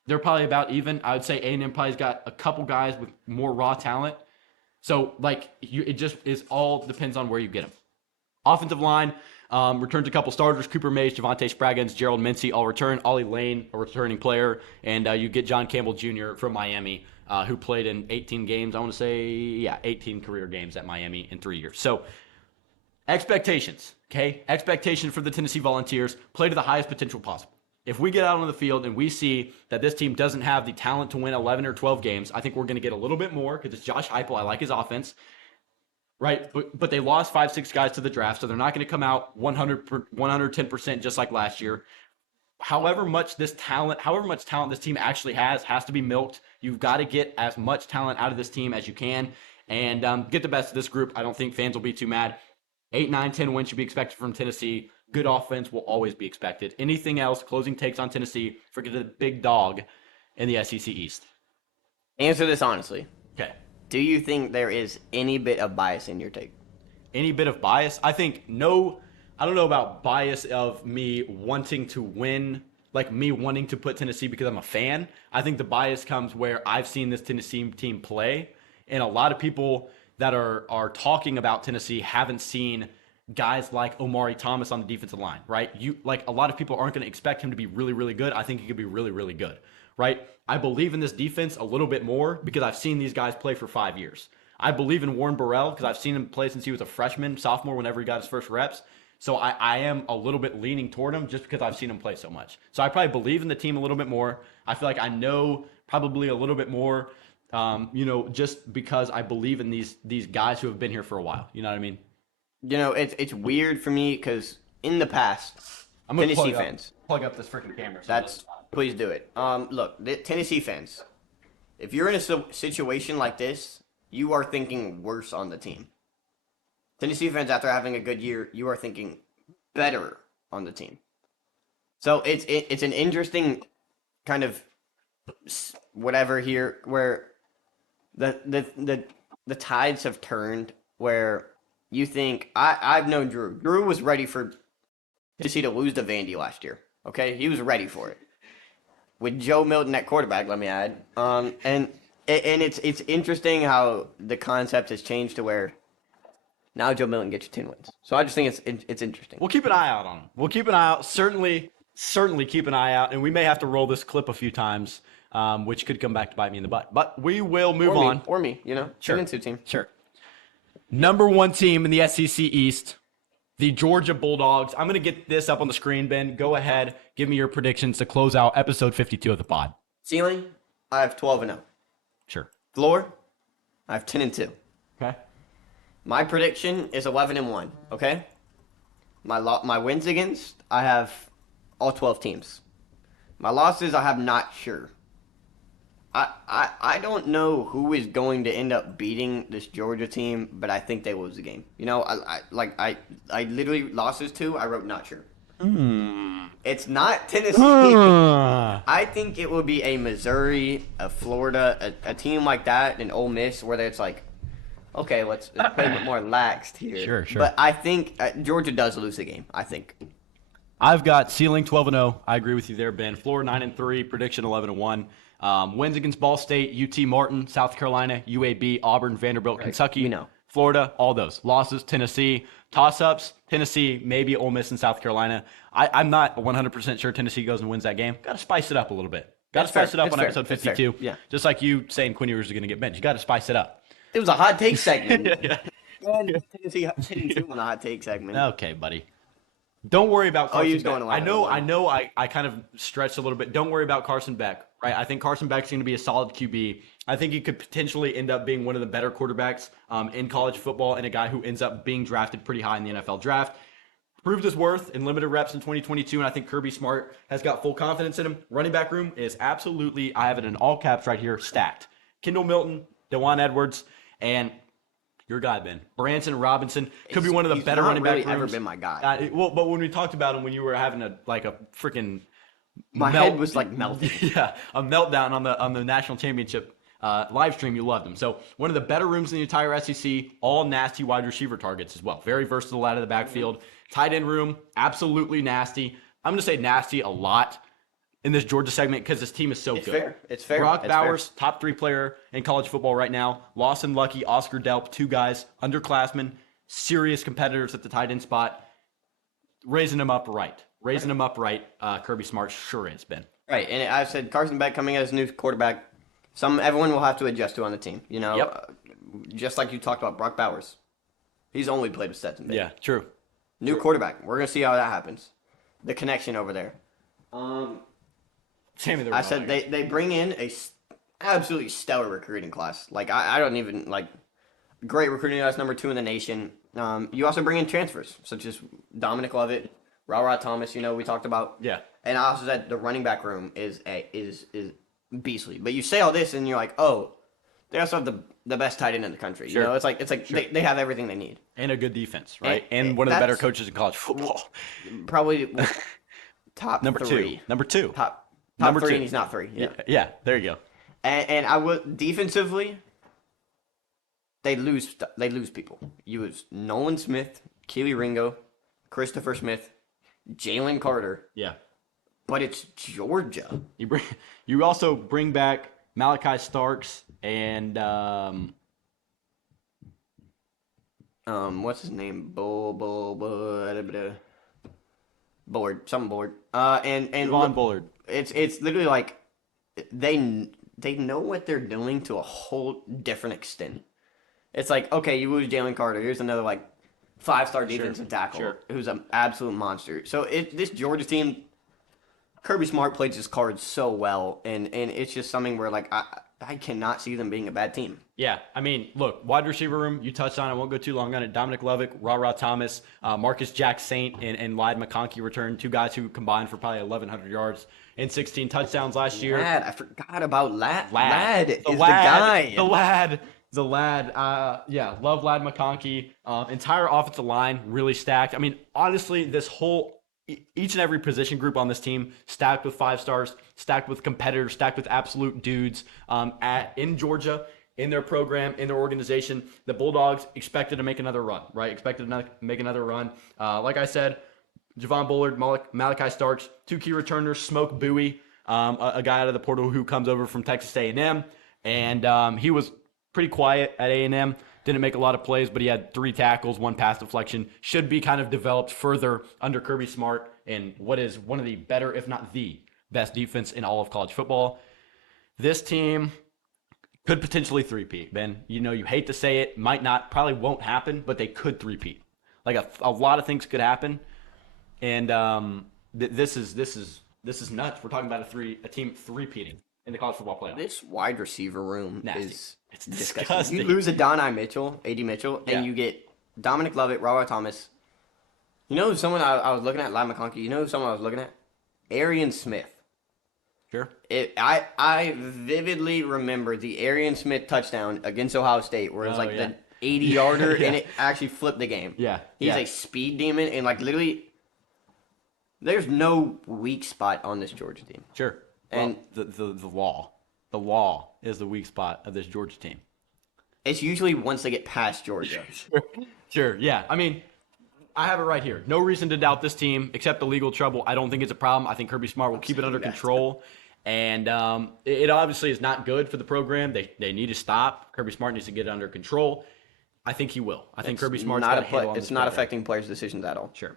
They're probably about even. I would say A&M probably's got a couple guys with more raw talent. So, it just is all depends on where you get them. Offensive line, returns a couple starters. Cooper Mays, Javante Spraggins, Gerald Mincy all return. Ollie Lane, a returning player. And you get John Campbell Jr. from Miami, who played in 18 games. I want to say, 18 career games at Miami in 3 years. So, expectations, okay? Expectation for the Tennessee Volunteers, play to the highest potential possible. If we get out on the field and we see that this team doesn't have the talent to win 11 or 12 games, I think we're going to get a little bit more because it's Josh Heupel. I like his offense. Right, but they lost 5-6 guys to the draft, so they're not going to come out 110% just like last year. However much talent this team actually has to be milked. You've got to get as much talent out of this team as you can and get the best of this group. I don't think fans will be too mad. 8, 9, 10 wins should be expected from Tennessee. Good offense will always be expected. Anything else, closing takes on Tennessee, forget the big dog in the SEC East. Answer this honestly. Okay. Do you think there is any bit of bias in your take? Any bit of bias? I think no. I don't know about bias of me wanting to win, like me wanting to put Tennessee because I'm a fan. I think the bias comes where I've seen this Tennessee team play, and a lot of people that are talking about Tennessee haven't seen guys like Omari Thomas on the defensive line, right? A lot of people aren't going to expect him to be really, really good. I think he could be really, really good, right? I believe in this defense a little bit more because I've seen these guys play for 5 years. I believe in Warren Burrell because I've seen him play since he was a freshman, sophomore, whenever he got his first reps. So I am a little bit leaning toward him just because I've seen him play so much. So I probably believe in the team a little bit more. I feel like I know probably a little bit more, just because I believe in these guys who have been here for a while. You know what I mean? It's weird for me because in the past, I'm gonna Tennessee fans. Plug up this freaking camera. Please do it. Look, the Tennessee fans, if you're in a situation like this, you are thinking worse on the team. Tennessee fans, after having a good year, you are thinking better on the team. So it's an interesting kind of whatever here where the tides have turned where you think I've known Drew. Drew was ready for Tennessee to lose to Vandy last year. Okay, he was ready for it. with Joe Milton at quarterback. Let me add. And it's interesting how the concept has changed to where now Joe Milton gets you 10 wins. So I just think it's interesting. We'll keep an eye out on him. We'll keep an eye out. Certainly keep an eye out, and we may have to roll this clip a few times, which could come back to bite me in the butt. But we will move on. Or me, Sure. 10-2 team. Sure. Number 1 team in the SEC East, the Georgia Bulldogs. I'm going to get this up on the screen, Ben. Go ahead. Give me your predictions to close out episode 52 of the pod. Ceiling, I have 12-0. Sure. Floor, I have 10-2. Okay. My prediction is 11-1. Okay. My wins against, I have all 12 teams. My losses, I have not sure. I don't know who is going to end up beating this Georgia team, but I think they will lose the game. I literally losses to. I wrote not sure. It's not Tennessee. I think it will be a Missouri, a Florida, a team like that, an Ole Miss, where it's like, okay, let's play a bit more laxed here. Sure. But I think Georgia does lose the game. I think. I've got ceiling 12-0. I agree with you there, Ben. Floor 9-3. Prediction 11-1. Wins against Ball State, UT Martin, South Carolina, UAB, Auburn, Vanderbilt, Kentucky, Florida, all those. Losses, Tennessee. Toss-ups, Tennessee, maybe Ole Miss and South Carolina. I'm not 100% sure Tennessee goes and wins that game. Got to spice it up a little bit. Got to spice it up on episode 52. Yeah. Just like you saying Quinn Ewers is going to get benched. You got to spice it up. It was a hot take segment. Tennessee on a hot take segment. Okay, buddy. Don't worry about Carson you're Beck. going to I know I kind of stretched a little bit. Don't worry about Carson Beck, right? I think Carson Beck's going to be a solid QB. I think he could potentially end up being one of the better quarterbacks in college football and a guy who ends up being drafted pretty high in the NFL draft. Proved his worth in limited reps in 2022, and I think Kirby Smart has got full confidence in him. Running back room is absolutely, I have it in all caps right here, stacked. Kendall Milton, Dewan Edwards, and your guy, Ben. Branson Robinson could be one of the better running back rooms. He's never been my guy. But when we talked about him, when you were having a freaking my head was like melting. Yeah, a meltdown on the national championship live stream. You loved him. So one of the better rooms in the entire SEC. All nasty wide receiver targets as well. Very versatile out of the backfield. Tight end room, absolutely nasty. I'm going to say nasty a lot in this Georgia segment because this team is so good. It's fair. Brock Bowers, top 3 player in college football right now. Lawson Lucky, Oscar Delp, 2 guys, underclassmen, serious competitors at the tight end spot. Raising them up right. Kirby Smart sure is, Ben. Right, and I said Carson Beck coming as a new quarterback. Everyone will have to adjust to on the team. Yep. Just like you talked about Brock Bowers. He's only played with Stetson Bennett. Yeah, true. New quarterback. We're going to see how that happens. The connection over there. I said they bring in a absolutely stellar recruiting class. I don't even great recruiting class, number 2 in the nation. You also bring in transfers such as Dominic Lovett, Ra Thomas. We talked about. Yeah. And I also said the running back room is beastly. But you say all this and you're like, oh, they also have the best tight end in the country. Sure. It's like sure. they have everything they need. And a good defense, right? And one of the better coaches in college football. Probably top Number 3. Number 2. Top Number 3 2. and he's not 3. Yeah. Yeah, there you go. And I would defensively, they lose people. You lose Nolan Smith, Keely Ringo, Christopher Smith, Jalen Carter. Yeah. But it's Georgia. You also bring back Malachi Starks and what's his name? Board. And Von Bullard. It's literally like they know what they're doing to a whole different extent. It's like, okay, you lose Jalen Carter. Here's another 5-star defensive tackle who's an absolute monster. So this Georgia team, Kirby Smart plays his cards so well, and it's just something where I cannot see them being a bad team. Yeah, I mean, look, wide receiver room, you touched on it. I won't go too long on it. Dominic Lovick, Ra Thomas, Marcus Jack Saint, and Ladd McConkey returned. 2 guys who combined for probably 1,100 yards and 16 touchdowns last year. Ladd, I forgot about Ladd. Ladd is the guy. The lad. Yeah, love Ladd McConkey. Entire offensive line really stacked. I mean, honestly, this whole each and every position group on this team stacked with 5 stars, stacked with competitors, stacked with absolute dudes in Georgia, in their program, in their organization. The Bulldogs expected to make another run, right? Expected to make another run. Like I said, Javon Bullard, Malachi Starks, 2 key returners, Smoke Bowie, a guy out of the portal who comes over from Texas A&M, and he was pretty quiet at A&M. Didn't make a lot of plays, but he had 3 tackles, 1 pass deflection. Should be kind of developed further under Kirby Smart in what is one of the better, if not the best defense in all of college football. This team could potentially three-peat, Ben. You know, you hate to say it, might not, probably won't happen, but they could three-peat. Like a lot of things could happen, and this is nuts. We're talking about a team three-peating in the college football playoff. This wide receiver room Nasty. is It's disgusting. disgusting. You lose a Donai Mitchell, AD Mitchell, Yeah. and you get Dominic Lovett, Robert Thomas. You know someone I was looking at, Lai McConkey. You know someone I was looking at? Arian Smith. Sure. I vividly remember the Arian Smith touchdown against Ohio State, where it was Oh, like yeah. the 80-yarder, Yeah. and it actually flipped the game. Yeah. He's yeah. a speed demon, and like literally, there's no weak spot on this Georgia team. Sure. And- Well, the law is the weak spot of this Georgia team. It's usually once they get past Georgia. Sure. Yeah. I mean, I have it right here. No reason to doubt this team except the legal trouble. I don't think it's a problem. I think Kirby Smart will keep it under control. And it obviously is not good for the program. They need to stop. Kirby Smart needs to get it under control. I think he will. I think Kirby Smart's got a handle on It's this not program. affecting players' decisions at all. Sure.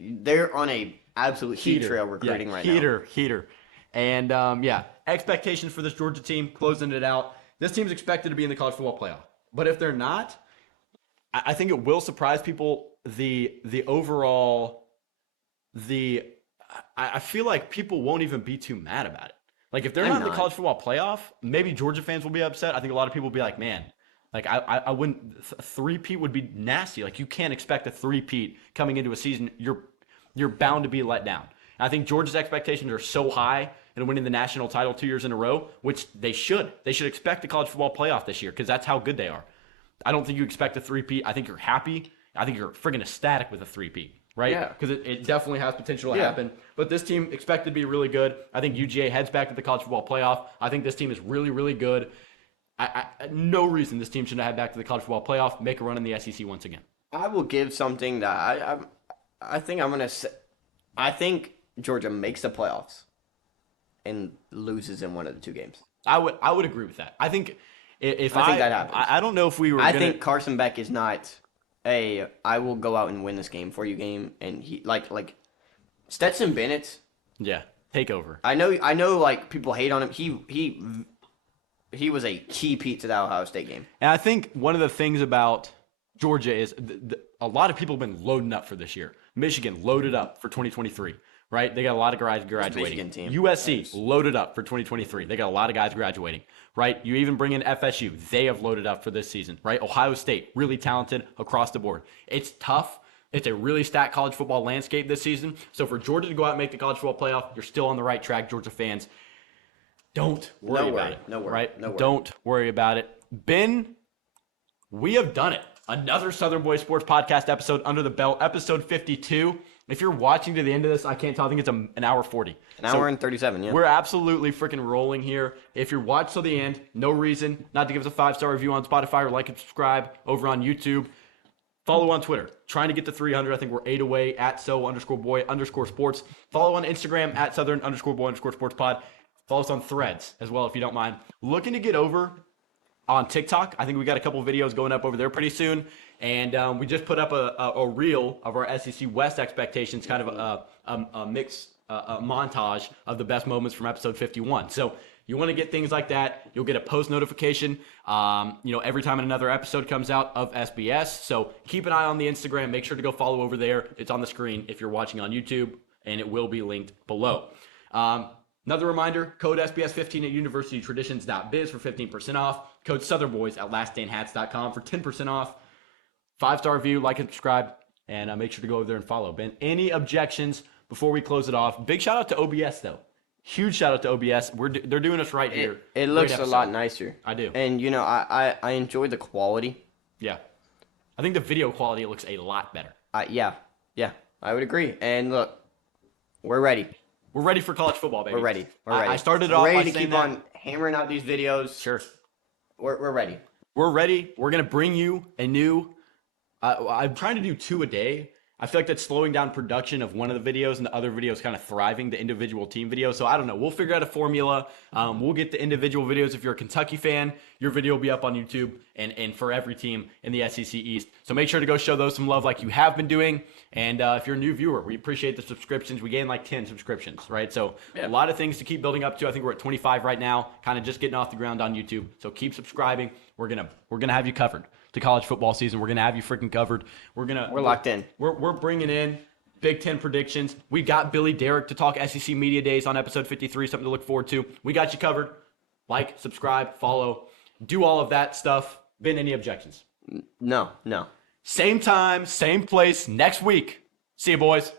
They're on a absolute heat trail recruiting right now. Heater. And yeah, expectations for this Georgia team, closing it out. This team's expected to be in the college football playoff. But if they're not, I think it will surprise people. The overall, I feel like people won't even be too mad about it. Like if they're I'm not in the not. college football playoff, maybe Georgia fans will be upset. I think a lot of people will be like, man, like I wouldn't, a three-peat would be nasty. Like you can't expect a three-peat coming into a season. You're bound to be let down. And I think Georgia's expectations are so high in winning the national title 2 years in a row, which they should. They should expect the college football playoff this year because that's how good they are. I don't think you expect a three-peat. I think you're happy. I think you're friggin' ecstatic with a three-peat, right? Yeah. Because it definitely has potential to Yeah. happen. But this team expected to be really good. I think UGA heads back to the college football playoff. I think this team is really, really good. No reason this team shouldn't head back to the college football playoff, make a run in the SEC once again. I will give something that I think I'm gonna say. I think Georgia makes the playoffs and loses in one of the 2 games. I would agree with that. I think if I think that happens. I don't know if we were. I gonna, think Carson Beck is not a I will go out and win this game for you game, and he like Stetson Bennett. Yeah, take over. I know like people hate on him. He was a key piece to that Ohio State game. And I think one of the things about Georgia is a lot of people have been loading up for this year. Michigan loaded up for 2023, right? They got a lot of guys graduating. Michigan team. USC loaded up for 2023. They got a lot of guys graduating, right? You even bring in FSU. They have loaded up for this season, right? Ohio State, really talented across the board. It's tough. It's a really stacked college football landscape this season. So for Georgia to go out and make the college football playoff, you're still on the right track, Georgia fans. Don't worry about it. No worry. Right? No worry. Don't worry about it. Ben, we have done it. Another Southern Boys Sports Podcast episode under the belt, episode 52. If you're watching to the end of this, I can't tell. I think it's an hour 40. An hour and 37, yeah. We're absolutely freaking rolling here. If you're watched till the end, no reason not to give us a 5-star review on Spotify or like and subscribe over on YouTube. Follow on Twitter. Trying to get to 300. I think we're 8 away at @so_boy_sports. Follow on Instagram at Southern_boy_sports pod. Follow us on Threads as well if you don't mind. Looking to get over on TikTok. I think we got a couple videos going up over there pretty soon. And we just put up a reel of our SEC West expectations, kind of a mix, a montage of the best moments from episode 51. So you want to get things like that, you'll get a post notification, every time another episode comes out of SBS. So keep an eye on the Instagram. Make sure to go follow over there. It's on the screen if you're watching on YouTube, and it will be linked below. Another reminder, code SBS15 at universitytraditions.biz for 15% off. Code SouthernBoys at laststandhats.com for 10% off. 5-star review, like and subscribe, and make sure to go over there and follow. Ben, any objections before we close it off? Big shout out to OBS, though. Huge shout out to OBS. They're doing us right here. It Great looks a episode. lot nicer. I do. And, I enjoy the quality. Yeah. I think the video quality looks a lot better. Yeah, I would agree. And look, we're ready. We're ready for college football, baby. We're ready. We're ready. I started We're off ready by to saying keep that. on hammering out these videos. Sure. We're ready. We're ready. We're going to bring you a new I'm trying to do 2 a day. I feel like that's slowing down production of one of the videos and the other videos kind of thriving, the individual team videos. So I don't know. We'll figure out a formula. We'll get the individual videos. If you're a Kentucky fan, your video will be up on YouTube and for every team in the SEC East. So make sure to go show those some love like you have been doing. And if you're a new viewer, we appreciate the subscriptions. We gained like 10 subscriptions, right? So a lot of things to keep building up to. I think we're at 25 right now, kind of just getting off the ground on YouTube. So keep subscribing. We're gonna have you covered. To college football season, we're gonna have you freaking covered. We're locked in. We're bringing in Big Ten predictions. We got Billy Derrick to talk SEC Media Days on episode 53. Something to look forward to. We got you covered. Like, subscribe, follow, do all of that stuff. Been any objections? No. Same time, same place next week. See you, boys.